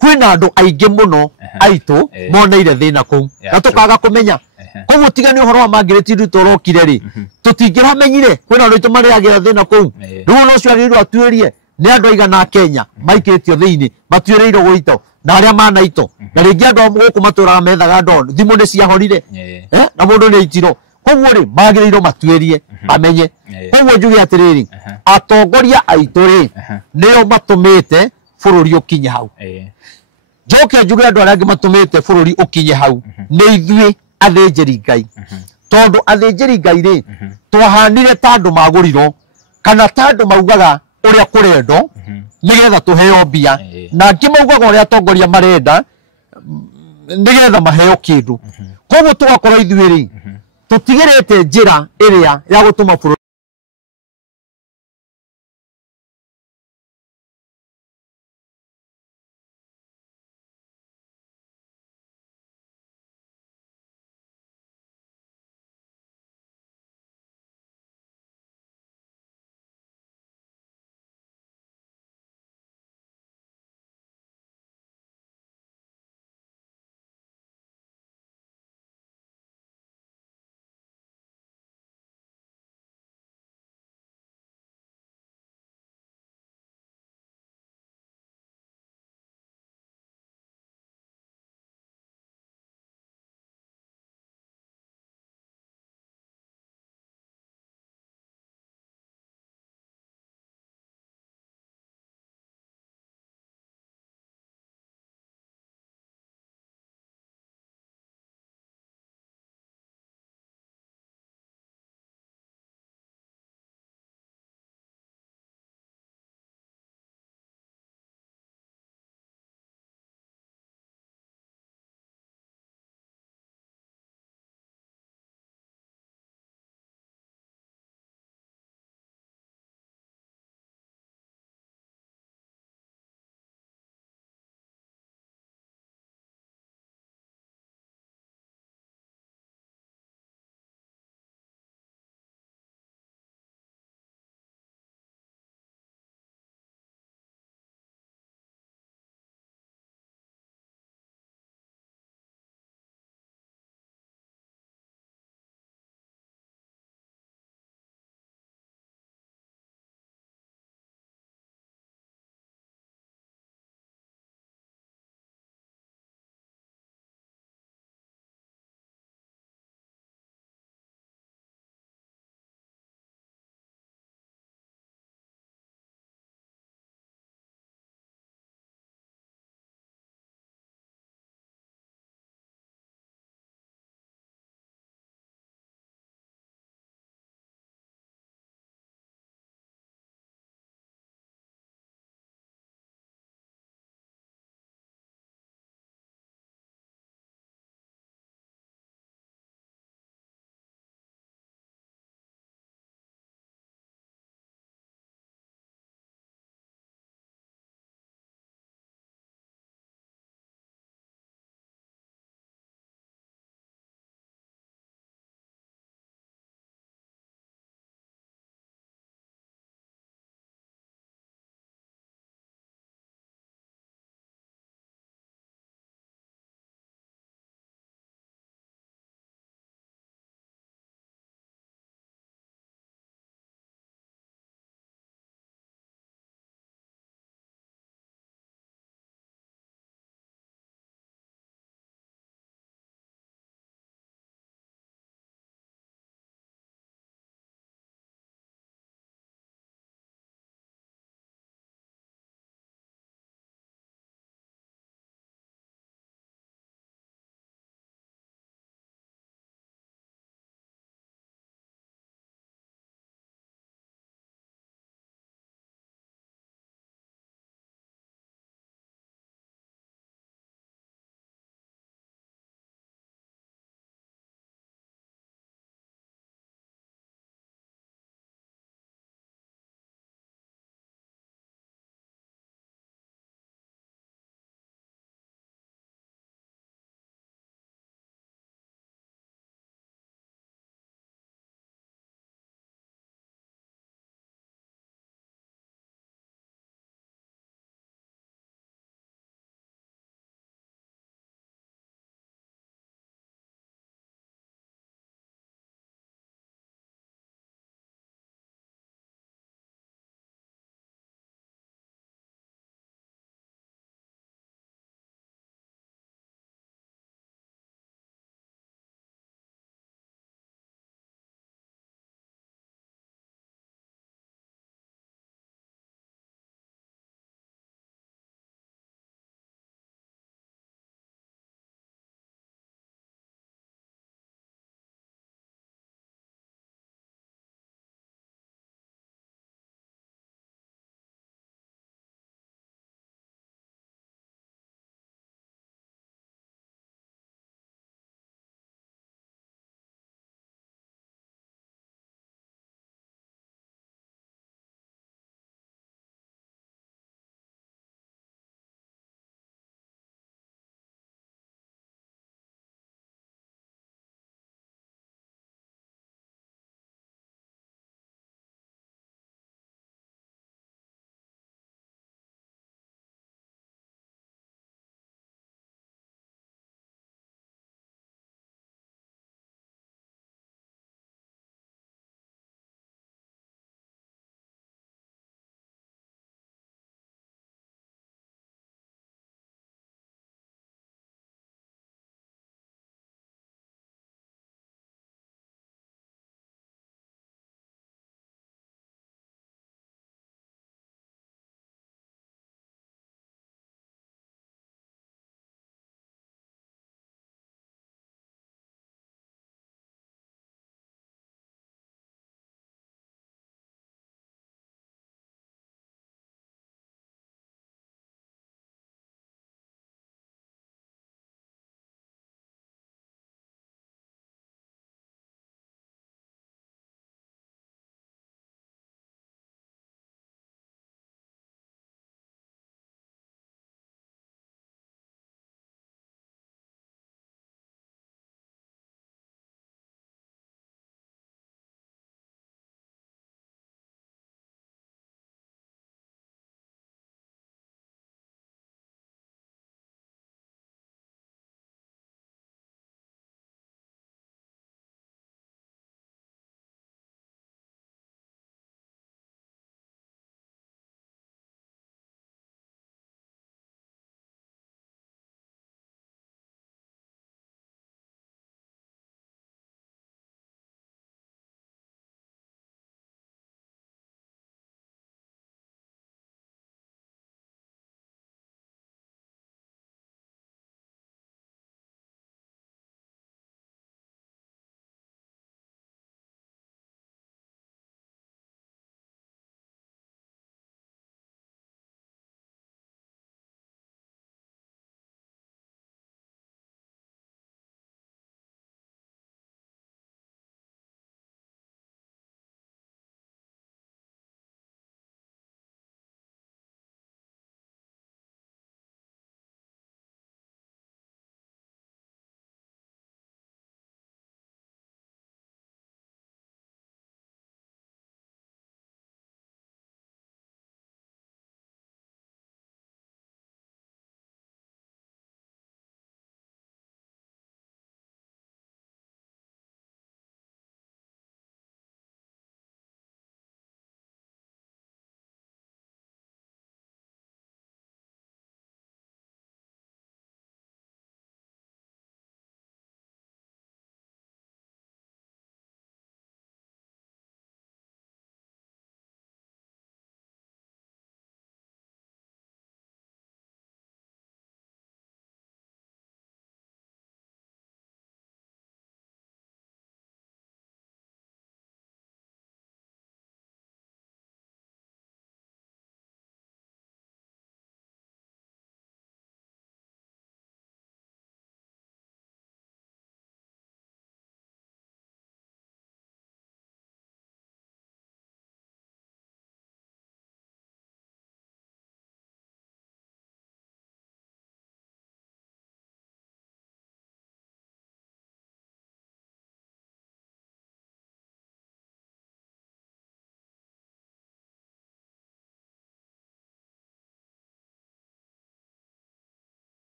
kwĩna andũ aingĩ mũno aitũ moneire thĩna kũu na tũkaga kũmenya koguo tiga nĩ ũhoro wa mangĩrĩtiruta ũrokire rĩ tũtingĩramenyire kwĩna andũ aitũ marĩagĩra thĩna kũu rĩu no ũcio agĩrĩirwo atuĩrie nĩ andũ aigana Kenya maikĩtio thĩinĩ matuĩrĩirwo gũitwo na arĩa manaitwo na rĩngĩ andũ gũkũ matũraga methaga ndo thimũ nĩ ciahorire na mũndũ nĩ aitirwo koguo rĩ magĩrĩirwo matuĩrie amenye koguo njuge atĩrĩrĩ atongoria aitũ rĩ nĩo matũmĩte bũrũri ũkinye hau njoke njuge andũ arĩa angĩ matũmĩte bũrũri ũkinye hau nĩ ithuĩ athĩnjĩri Ngai tondũ athĩnjĩri Ngai rĩ twahanire ta andũ magũrirwo kana ta andũ maugaga ũrĩa kũrendwo nĩgetha tũheo mbia na angĩ maugaga ũrĩa atongoria marenda nĩgetha maheo kĩndũ koguo tũgakorwo ithuĩ rĩ tũtigĩrĩte njĩra ĩrĩa ya gũtũma bũrũri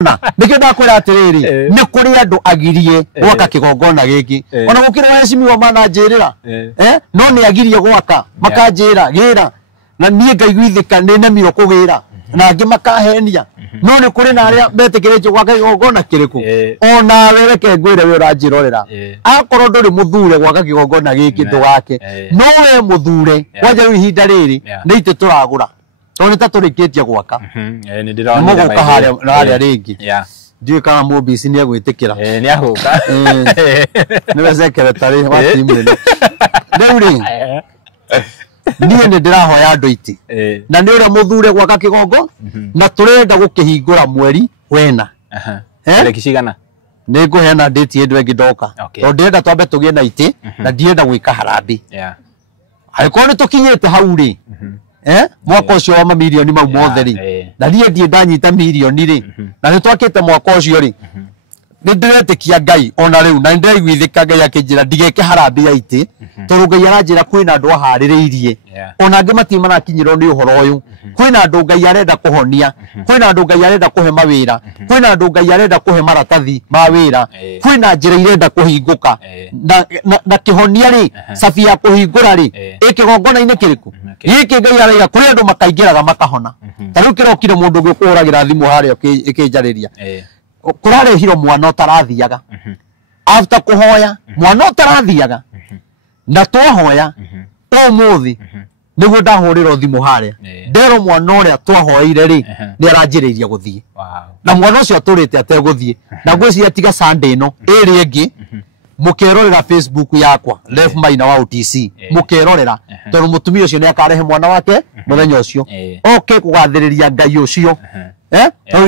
na nikenda kwira atiriri ni kuri andu agirie gwaka kigongona giki ona gukira wa Heshimiwa mananjirira no ni agirie gwaka makanjira gira na nie ngaiguithika ni nemiro kugira na angi makahenia no ni kuri na aria betikiritie gwaka kigongona kiriku ona wereke ngwire we uranjirorera akorwo nduri muthure gwaka kigongona giki ndugake no we muthure wanja ihinda riri ni ite turagura toni ta turikitie gwaka ni ndiraona muguka haria ringi ndiye kama mobisi ni agwitikira ni ahuka ni wezekere tari wa timu ni nduri niye ni ndirahoya andu iti na ni ure muthure gwaka kigongo na turenda gukihingura mweri wena kishigana ni nguheana date yendu engi ndoka to ndenda twambe tugie na iti na ndienda gwika harambi ariko ni tukinyete hau ri mwaka ucio wa mamilioni mau mothe ri na nie ndie ndanyita milioni ri na ni twakite mwaka ucio ri ni ndiretikia Ngai ona riu na ndiriguithika Ngai akinjira ndigeke harambi ya iti tondu Ngai aranjira kwina andu ahaririirie ona angi matimana kinyirwo ni uhoro uyu kwina andu Ngai arenda kuhonia kwina andu Ngai arenda kuhe mawira kwina andu Ngai arenda kuhe maratathi ma wira kwina njira irenda kuhinguka na kihonia ri safi ya kuhingura ri ikigongona ine kiriku giki Ngai araiga kuri andu makaingiraga makahona tariu kirokire mundu ungi kuragira thimu haria ikinjariria kurarehiro mwana utarathiaga after kuhoya mwana utarathiaga na twahoya umuthi niguo ndahurira thimu haria ndero mwana uria twahoire ri ni aranjiriria guthie na mwana ucio aturite ateguthie na ngwiciria tiga Sunday no iri ingi mukerorera Facebook yakwa Left Maina wa OTC mukerorera tondu mutumia ucio ni akarehe mwana wake muthenya ucio oke kugathiriria Ngai ucio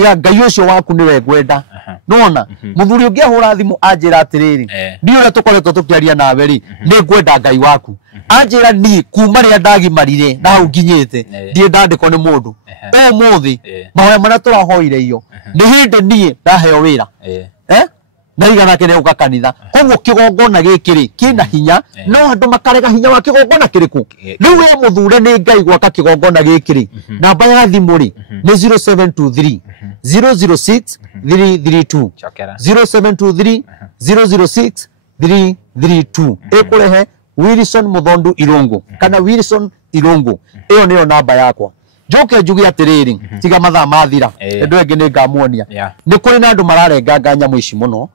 ya Ngai ucio waku niwe ngwenda nona muthuri ungi ahura thimu anjira atiriri ndi ure tukoretwo tukiaria nawe ri ni ngwenda Ngai waku anjira ni kuma ria ndagimarire na unginyite ndie ndandiko ni mundu umuthi mahoya maria turahoire iyo ni hindi nie ndaheo wira na igana kene uka kanitha koguo kigongona gikiri kina hinya no andu makarega hinya wa kigongona kiriku riu we muthure ni Ngai gwaka kigongona gikiri namba ya thimu ri ni 0723 006 332 0723 006 332 ekurehe Wilson Muthondu Irungu kana Wilson Irungu iyo niyo namba yakwa njoke njugi atiriri tiga mathaa mathira ndu engi ni ngamuonia ni kuri na andu mararenga nyamu ici muno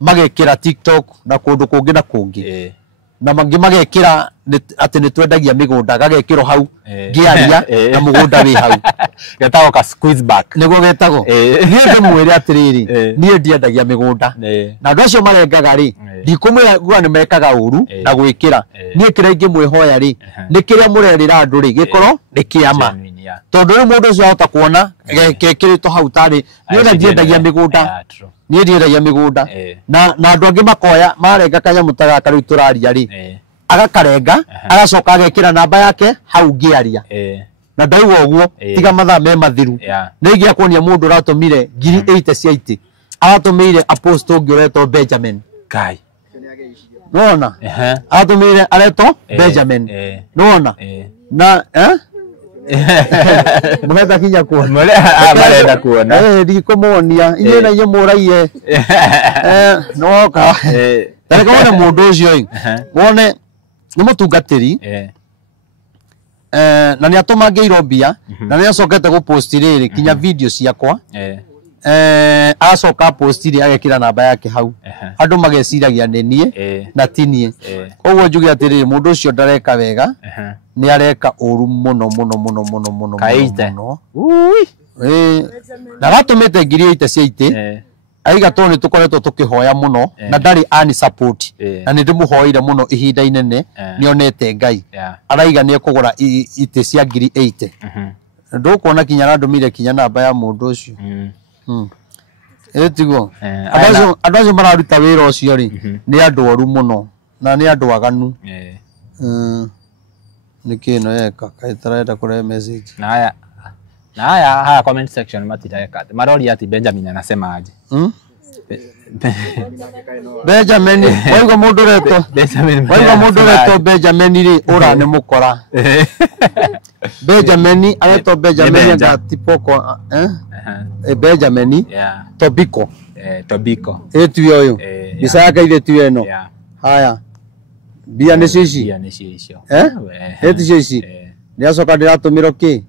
magekira TikTok na kundu kungi na kungi na mangi magekira ati ni twendagia migunda gagekiro hau ngiaria na mugunda wi hau getago ka squeeze back niguo getago nie ndimwire atiriri nie ndiendagia migunda na andu acio marengaga ri ndikumwira gwa ni mekaga uru na gwikira nie kire ngimwihoya ri ni kiria murerira andu ri gikoro ni kiama tondu ri mundu ucio ahota kuona gekirito hau tari nie ndiendagia migunda nie ndiendagia migunda na andu angi makoya marenga kanyamu tagaka riu turaria ri agakarenga agacoka agekira namba yake hau ngiaria na ndauga uguo tiga mathaa me mathiru ni ingia kuonia mundu ratumire 80 cia iti aratumire apostle ngiretwo Benjamin Kai nona aratumire areto Benjamin nona na murenda kinya kuona marenda kuona ndikumuonia inye na inye muraie no ka tareka wone mundu ucio wone ni mutungatiri na ni atuma ngeiro mbia na ni acokete gupost riri kinya video ciakwa acoka post ri agekira namba yake hau andu mageciragia nenie na tinie koguo njuge atiriri mundu ucio ndareka wega ni areka uru muno muno muno muno muno muno na gatumite 8 cia iti aiga to ni tukoretwo tukihoya muno na ndari ani support na ni ndimuhoire muno ihinda inene nionete Ngai araiga ni ekugura ite cia 8 ndukuona kinya na ndumire kinya namba ya mundu ucio etiguo andu acio mararuta wira ucio ri ni andu oru muno na ni andu aganu nikino eka kaitarenda kure message na haya comment section matireka marori ati Benjamin anasema aje Benjamin waiga mundu reto Benjamin waiga mundu reto Benjamin ri ura ni mukora Benjamin areto Benjamin nga tipoko Benjamin Tobiko Tobiko etu yoyo bisa yake ile tu eno haya bia ni cici etu cici ni acoka ndiratumiro ki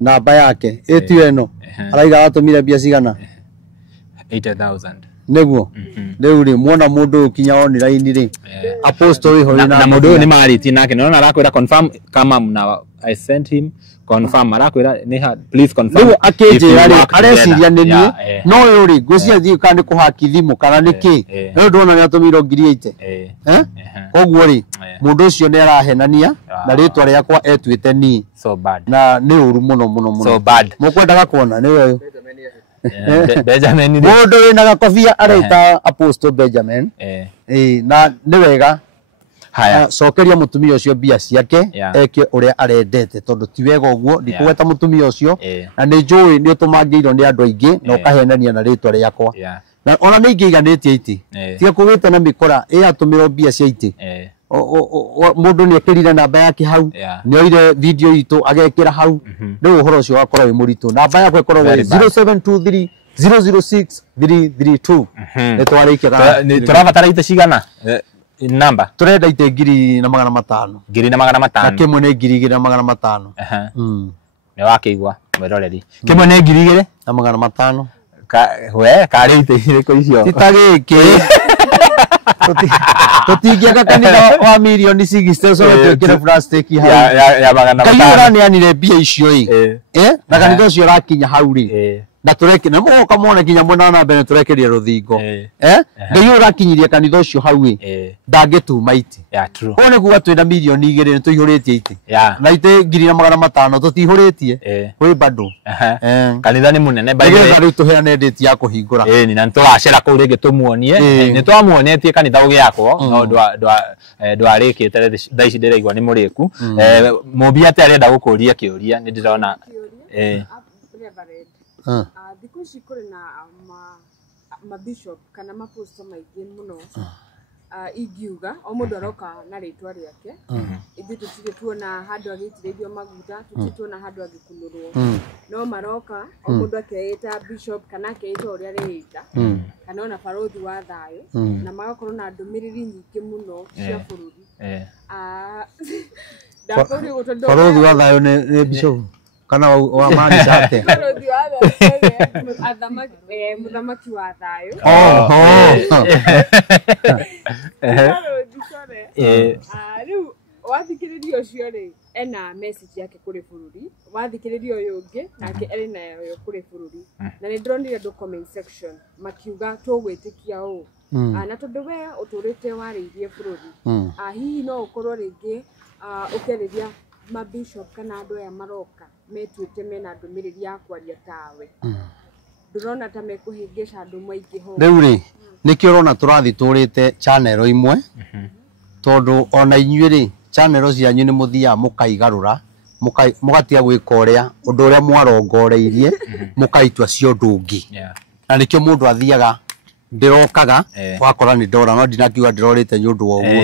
namba yake etu eno araiga atumire bia cigana 80,000 neguo riu ri muona mundu kinya online ri apostle ho na mundu ni mariti nake nona arakwira confirm kama mna I sent him confirm arakwira ni please confirm riu akinjira ri areciria ni ni no uyu ri gucia thi kandi kuhaki thimu kana niki riu ndona ni atumiro 80 koguo ri mundu ucio ni arahenania na ritwa riakwa etwite ni so bad na ni uru muno muno muno so bad mukwendaga kuona ni wewe Benjamin mundu wina gakobia areta apostle Benjamin na ni wega haya cokeria mutumia ucio bia ciake eke uria arendete tondu ti wega uguo ndikugweta mutumia ucio na ni njui ni utumangirwo ni andu aingi na ukahenania na ritwa riakwa na ona ni ingiganitie iti tiga kugweta na mikora atumiro bia cia iti mundu ni ekirire namba yake hau ni oire video itu agekira hau riu uhoro ucio wakorwo wi muritu namba yake ikorwo wi 0723 006 332 etwarikia turabatara ite cigana namba turenda ite 2,500 2,500 na kimwe ni 2,500 ni wakigwa mwiroreri kimwe ni 2,500 we kari ite iriko icio titagiki tutingiaka kanitha wa milioni 60 so twekire plastic ya magana 5 kayura ni anire bia icio na kanitha ucio rakinya hau ri na tureke na muka muone kinya mwena na mbere turekeria ruthingo ngai urakinyirie kanitha ucio hau ndangituma iti true one kuga twina milioni 2 ni tuihuritie iti na ite 2,500 tutihuritie we bado kanitha ni munene baige riu tuheane date ya kuhingura ni na ntwacera ku ringi tumuonie ni twamuonetie kanitha ugiakwo no ndwarikite thaici ndiraigwa ni muriku mubia ate arenda gukuria kiuria ni ndirona thiku ici kuri na ma bishop kana maposto maingi muno ingiuga o mundu aroka na ritwa riake ithu tutire tuona handu agitireithio maguta tutire tuona handu agikunurwo no maroka o mundu akeita bishop kana akeita uria riita kana ona barothi wa thayo na magakorwo na ndumiriri nyingi muno cia bururi ndakuri gutondo barothi wa thayo ni bishop kana wa mani sate barothi wa thayo muthamaki wa thayo riu wathikiriria ucio ri ena message yake kuri bururi wathikiriria uyu ungi nake eri nayo kuri bururi na ni ndronire andu comment section makiuga tugwitikia u na tondu we uturite wariithie bururi hihi no ukorwo ringi ukeriria ma bishop kana andu aya maroka metwite mena ndumiriri ya kwaria tawe ndurona ta mekuhingisha andu maingi ho riu ri nikio rona turathi turite channel imwe tondu ona inyuĩ ri channel cianyu ni muthia mukaigarura mugatiga gwika uria undu uria mwarongoreirie mukaitua cio ndungi na nikio mundu athiaga ndirokaga wakora ni ndora no ndinakiuga ndirorite nyundu wa uguo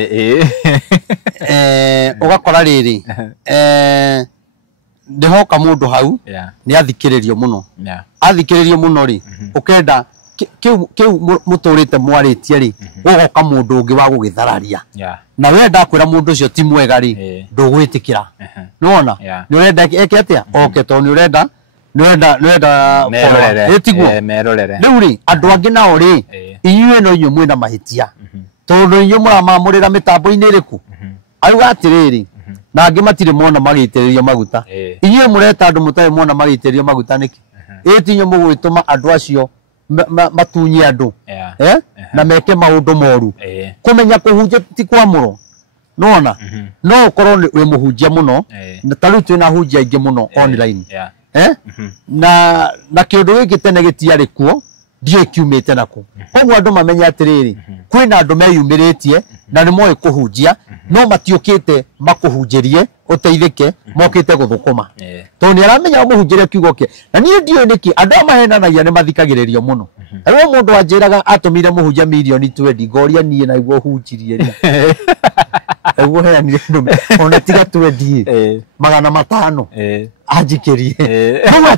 ugakora riri ndihoka mundu hau ni athikiririo muno athikiririo muno ri ukenda kiu muturite mwaritie ri ugoka mundu ungi wa gugithararia na wenda kwira mundu ucio ti mwega ri ndugwitikira nona ni urenda eke atia oke to ni urenda merorere riu ri andu angi nao ri inyuĩ no inyuĩ mwina mahitia tondu inyuĩ muramamurira mitambo-ini iriku aruga atiriri na angi matire mona magitiririo maguta inyuĩ mureta andu mutari mona magitiririo maguta niki itinyo mugwituma andu acio matunye andu na meke maundu moru kumenya kuhunjia ti kwamuro nona no ukorwo wi muhunjia muno na taru twina hunjia ingi muno online na kiundu giki tene gitiari kuo ndiye kiumite nako koguo andu mamenya atiriri kwina andu meyumiritie na nĩ moĩ kũhunjia no matiũkĩte makũhunjĩrie ũteithĩke mokĩte gũthũkũma tondũ nĩ aramenya mũhunjĩrie kiugo kĩ na niĩ ndiũĩ nĩkĩ andũ arĩa mahenanagia nĩ mathikagĩrĩrio mũno rĩu mũndũ anjĩraga atũmire mũhunjia mirioni 20 ngoria niĩ na iguo hunjirie rĩ iguo heanire ona tiga 20 magana matano anjikĩrie no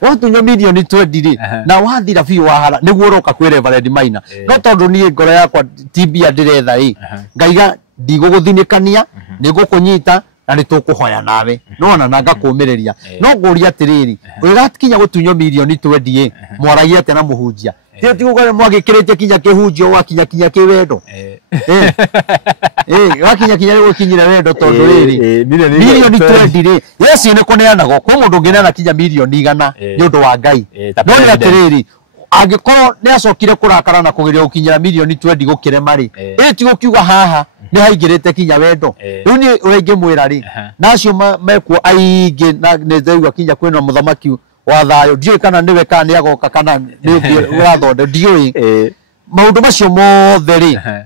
watunyo mirioni 20 rĩ na wathira biũ wahara nĩguo ũroka kwĩ Reverend Maina no tondũ niĩ ngoro yakwa tibia ndĩretha ĩ ngaiga ndigũgũthinĩkania nĩngũkũnyita na nĩ tũkũhoya nawe no ona na ngakũmĩrĩria no ngũria atĩrĩrĩ ũgakinya gũtunyo mirioni 20 mwaragia atĩ na mũhunjia tiguo mwagĩkĩrĩtie kinya kĩhunjio wakinya kĩwendo wakinya rĩu kinyire wendo tondũ rĩrĩ mirioni 20 rĩ yesu nĩ kũneanagwo kwa mũndũ ũngĩneana kinya mirioni 100 nĩ ũndũ wa Ngai no nĩ atĩrĩrĩ angĩkorwo nĩ acokire kũrakara na kũgeria gũkinyĩra mirioni 20 gũkĩrema rĩ ti gũkiuga haha nĩ haingĩrĩte kinya wendo rĩu niĩ ũngĩmwĩra rĩ nacio mekuo aingĩ na nĩ ndaigua kinya kwĩna mũthamaki wa thayũ ndiũĩ kana nĩwe kana nĩ agoka kana nĩ ũrathonde ndiũĩ maũndũ macio mothe rĩ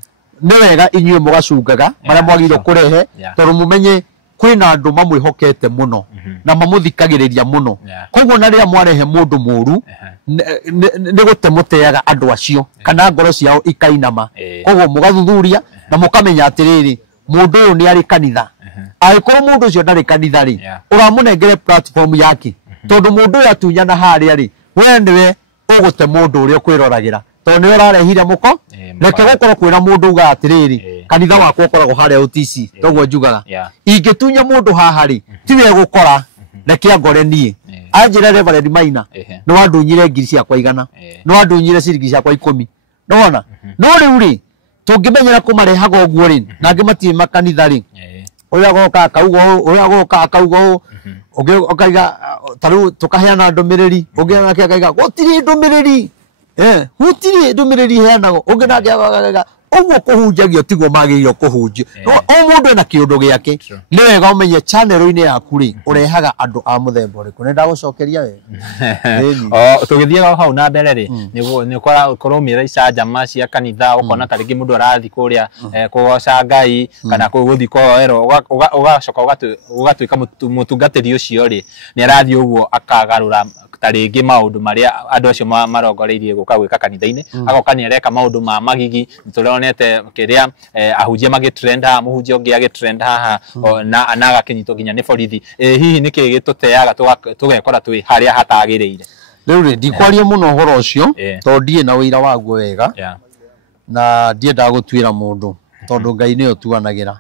nĩ wega inyuĩ mũgacungaga marĩa mwagĩrĩirwo kũrehe tondũ mũmenye kwĩna andũ mamwĩhokete mũno na mamũthikagĩrĩria mũno koguo na rĩrĩa mwarehe mũndũ mũru nĩ gũte mũteaga andũ acio kana ngoro ciao ikainama koguo mũgathuthuria na mũkamenya atĩrĩrĩ mũndũ ũyũ nĩ arĩ kanitha angĩkorwo mũndũ ũcio ndarĩ kanitha rĩ ũramũnengere platform yake tondũ mũndũ ũyũ atunyana harĩa rĩ we nĩwe ũgũte mũndũ ũrĩa ũkwĩroragĩra tondũ nĩ ũrarehire mũko reke gũkorwo kwĩna mũndũ uga atĩrĩrĩ kanitha wakwa ũkoragwo harĩa OTC toguo njugaga ingĩtunya mũndũ haha rĩ tiwe gũkora reke ngore niĩ anjĩra Reverend Maina nĩ wandunyire ngiri ciakwa 100 nĩ wandunyire ciringi ciakwa 10 nona no rĩu rĩ tũngĩmenyera kũmarehaga ũguo rĩ na angĩ matirĩ makanitha rĩ ũrĩa agoka akauga ũrĩa agoka akauga ũkaiga tarĩu tũkaheana ndũmĩrĩri ũngĩ nake akaiga gũtirĩ ndũmĩrĩri gũtirĩ ndũmĩrĩri heanagwo ũngĩ nake akaiga ũguo kũhunjagio tiguo magĩrĩirwo kũhunjio o mũndũ ena kĩũndũ gĩake nĩ wega ũmenye channel-inĩ yaku rĩ ũrehaga andũ a mũthemba ũrĩkũ nĩ ndagũcokeria wega tũgĩthiĩ hau na mbere rĩ nĩ ũkorwo umĩra icanjama cia kanitha ũkona ta rĩngĩ mũndũ arathiĩ kũrĩa kũgoca Ngai kana gũthiĩ kũhoerwo ũgacoka ũgatuĩka mũtungatĩri ũcio rĩ nĩ arathiĩ ũguo akagarũra ta rĩngĩ maũndũ marĩa andũ acio marongoreirie gũka gwĩka kanitha-inĩ agoka nĩ areka maũndũ ma magigi nĩtũronete kĩrĩa ahunjia magĩtrend haha mũhunjia ũngĩ agĩtrend haha na agakĩnyitwo nginya nĩ borithi hihi nĩkĩ gĩtũteaga tũgekora twĩ harĩa hatagĩrĩire rĩu rĩ ndikwaria mũno ũhoro ũcio tondũ ndiĩ na ũira waguo wega na ndiendaga gũtuĩra mũndũ tondũ Ngai nĩwe ũtuanagĩra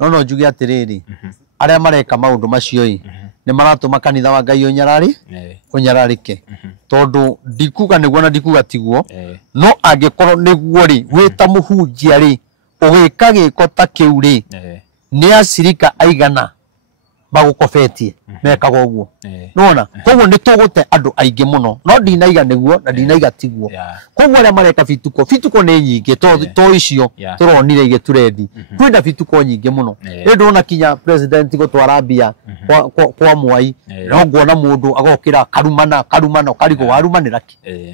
no njuge atĩrĩrĩ arĩa mareka maũndũ macio nĩ maratũma kanitha wa Ngai ũnyararĩke tondũ ndikuga nĩguo na ndikuga tiguo no angĩkorwo nĩguo rĩ wĩ ta mũhunjia rĩ ũgĩka gĩko ta kĩu rĩ nĩ acirika aigana magũkobetie mekaga ũguo nona koguo nĩ tũgũte andũ aingĩ mũno no ndinaiga nĩguo na ndinaiga tiguo koguo arĩa mareka bituko nĩ nyingĩ to icio tũronire igĩturendi kwĩna bituko nyingĩ mũno nĩ ndona kinya president gũtwara mbia kwa Mwai no nguona mũndũ agokĩra karumana karigwo warumanĩra kĩ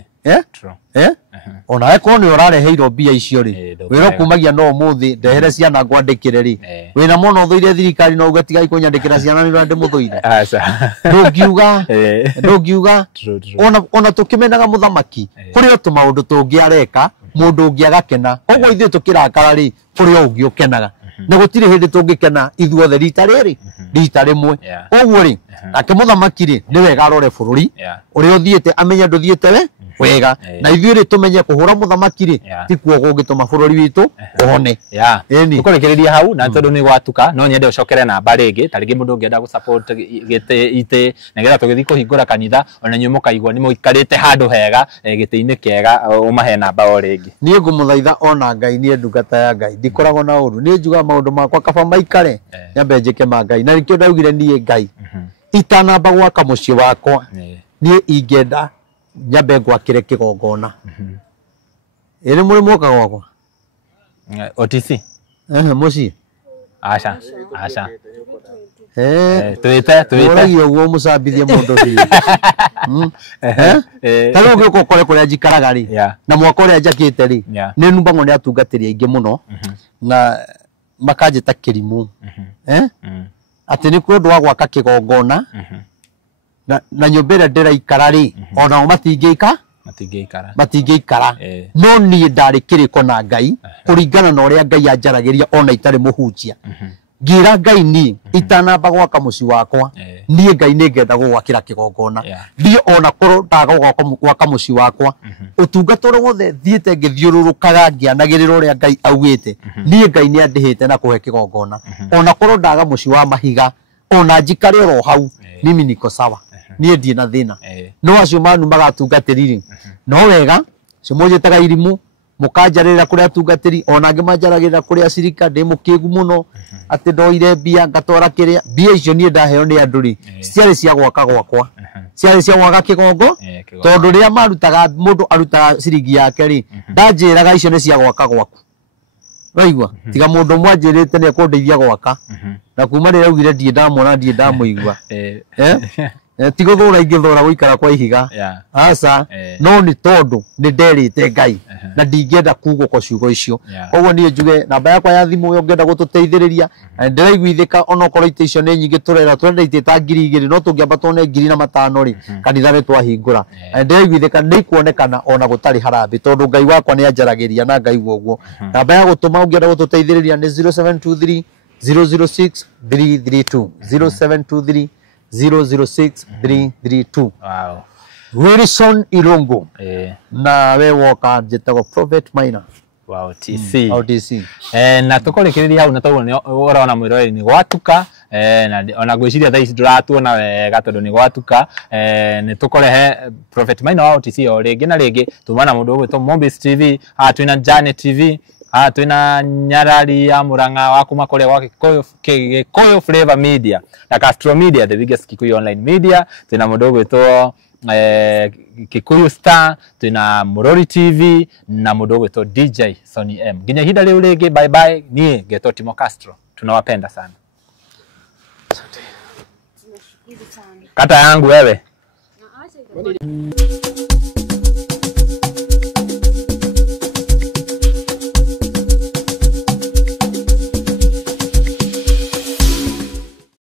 ona eko nĩ ũrareheirwo mbia icio rĩ wĩra kumagia no mũthĩ ndehere ciana ngwandĩkĩre rĩ wĩna mũno thũire thirikari no ugatiga ikunyandĩkĩra ciana nĩ ũrande mũthũire ndũngiuga ona tũkĩmenaga mũthamaki kũrĩ o tũmaũndũ tũngĩ areka mũndũ ũngĩ agakena ũguo ithuĩ tũkĩrakara rĩ kũrĩ o ũngĩ ũkenaga na gũtirĩ hĩndĩ tũngĩkena ithuothe rita rĩrĩ rita rĩmwe ũguo rĩ nake mũthamaki rĩ nĩ wega arore bũrũri ũrĩa ũthiĩte amenye ndũthiĩte we wega na ithuĩ rĩ tũmenye kũhũra mũthamaki rĩ ti kuo gũgĩtũma bũrũri witũ ũhone tũkũrekereria hau na tondũ nĩ gwatuka no nyende ũcokere namba rĩngĩ ta rĩngĩ mũndũ ũngĩenda gũsupport itĩ nĩgetha tũgĩthiĩ kũhingũra kanitha ona inyuĩ mũkaigua nĩ mũikarĩte handũ hega gĩtĩ-inĩ kĩega ũmahe namba o rĩngĩ niĩ ngũmũthaitha ona Ngai niĩ ndungata ya Ngai ndikoragwo na ũru niĩ njugaga maũndũ makwa kaba maikare nyambe njĩke ma Ngai na nĩkĩo ndaugire niĩ Ngai itanamba gwaka mũciĩ wakwa niĩ ingĩenda nyambe gwakĩre kĩgongona ĩrĩ mũrĩ mũka gwakwa OTC mũciĩ aca twĩte ũguo mũcambithie mũndũ biũ Taro giko kore kore njikaraga ri na mwako ria njakite ri ni numbango ni atungatiri aingi muno na makanjita kirimu ati ni kundu wa gwaka kigongona na nyumba ria ndiraikara ri ona matingĩikara no niĩ ndarĩ kĩrĩko na Ngai kũringana na ũrĩa Ngai anjaragĩria ona itarĩ mũhunjia ngira Ngai ni itanamba gwaka mũciĩ wakwa niĩ Ngai nĩ ngenda gũgwakĩra kĩgongona thiĩ ona korwo ndaga gwaka mũciĩ wakwa ũtungata ũrĩa wothe thiĩte ngĩthiũrũrũkaga ngĩanagĩrĩra ũrĩa Ngai augĩte niĩ Ngai nĩ andĩhĩte na kũhe kĩgongona ona korwo ndaga mũciĩ wa mahiga ona njikare oro hau mimi niko sawa niĩ ndĩ na thĩna no acio manu magatungatĩrire no wega cimonjetaga irimu mukanjarĩra kũrĩa atungatĩri ona angĩ manjaragĩra kũrĩa acirika ndĩ mũkĩgu mũno atĩ ndoire mbia ngatwara kĩrĩa mbia icio niĩ ndaheo nĩ andũ rĩ ciarĩ cia gwaka gwakwa ciarĩ cia gwaka kĩgongo tondũ rĩrĩa marutaga mũndũ arutaga ciringi yake rĩ ndanjĩraga icio nĩ cia gwaka gwaku waigua tiga mũndũ mwanjĩrĩte nĩ ekũndeithia gwaka na kuma rĩrĩa augire ndiĩ ndamwona ndiĩ ndamũigua ti gũthũra ingĩthũra gũikara kwa ihiga aca no nĩ tondũ nĩ nderĩte Ngai na ndingĩenda kugwo ciugo icio koguo niĩ njuge namba yakwa ya thimũ ũngĩenda gũtũteithĩrĩria ndĩraiguithĩka ona okorwo ite icio nĩ nyingĩ turenda ite ta 2,000 no tũngĩamba tuone 5,500 rĩ kanitha nĩ twahingũra ndĩraiguithĩka nĩ ikuonekana ona gũtarĩ harambĩ tondũ Ngai wakwa nĩ anjaragĩria na Ngai guo namba ya gũtũma ũngĩenda gũtũteithĩrĩria nĩ 0723 006 332 0723 006-332. Wow. Wilson Irungu. Na we woka njetago Prophet Maina. Wow, TC. TC. Na tukorekereria hau na twaguo urona mwirori ni gwatuka na ona gwiciria thaa ici nduratuona wega tondu ni gwatuka ni tukorehe Prophet Maina wa TC o ringi na ringi tumana mundu ugwitwo Mombis TV twina Janet TV twina Nyarari ya Murang'a wa kuma kule gwake Gikuyu Flavor Media na Castro Media, the biggest Kikuyu online media. Twina mundu ugwitwo Kikuyu Star, twina Murori TV na mundu ugwitwo DJ Sony M. Nginya hinda riu ringi, bye bye. Nie Geto Timo Castro, tunawapenda sana. Kata yangu wewe.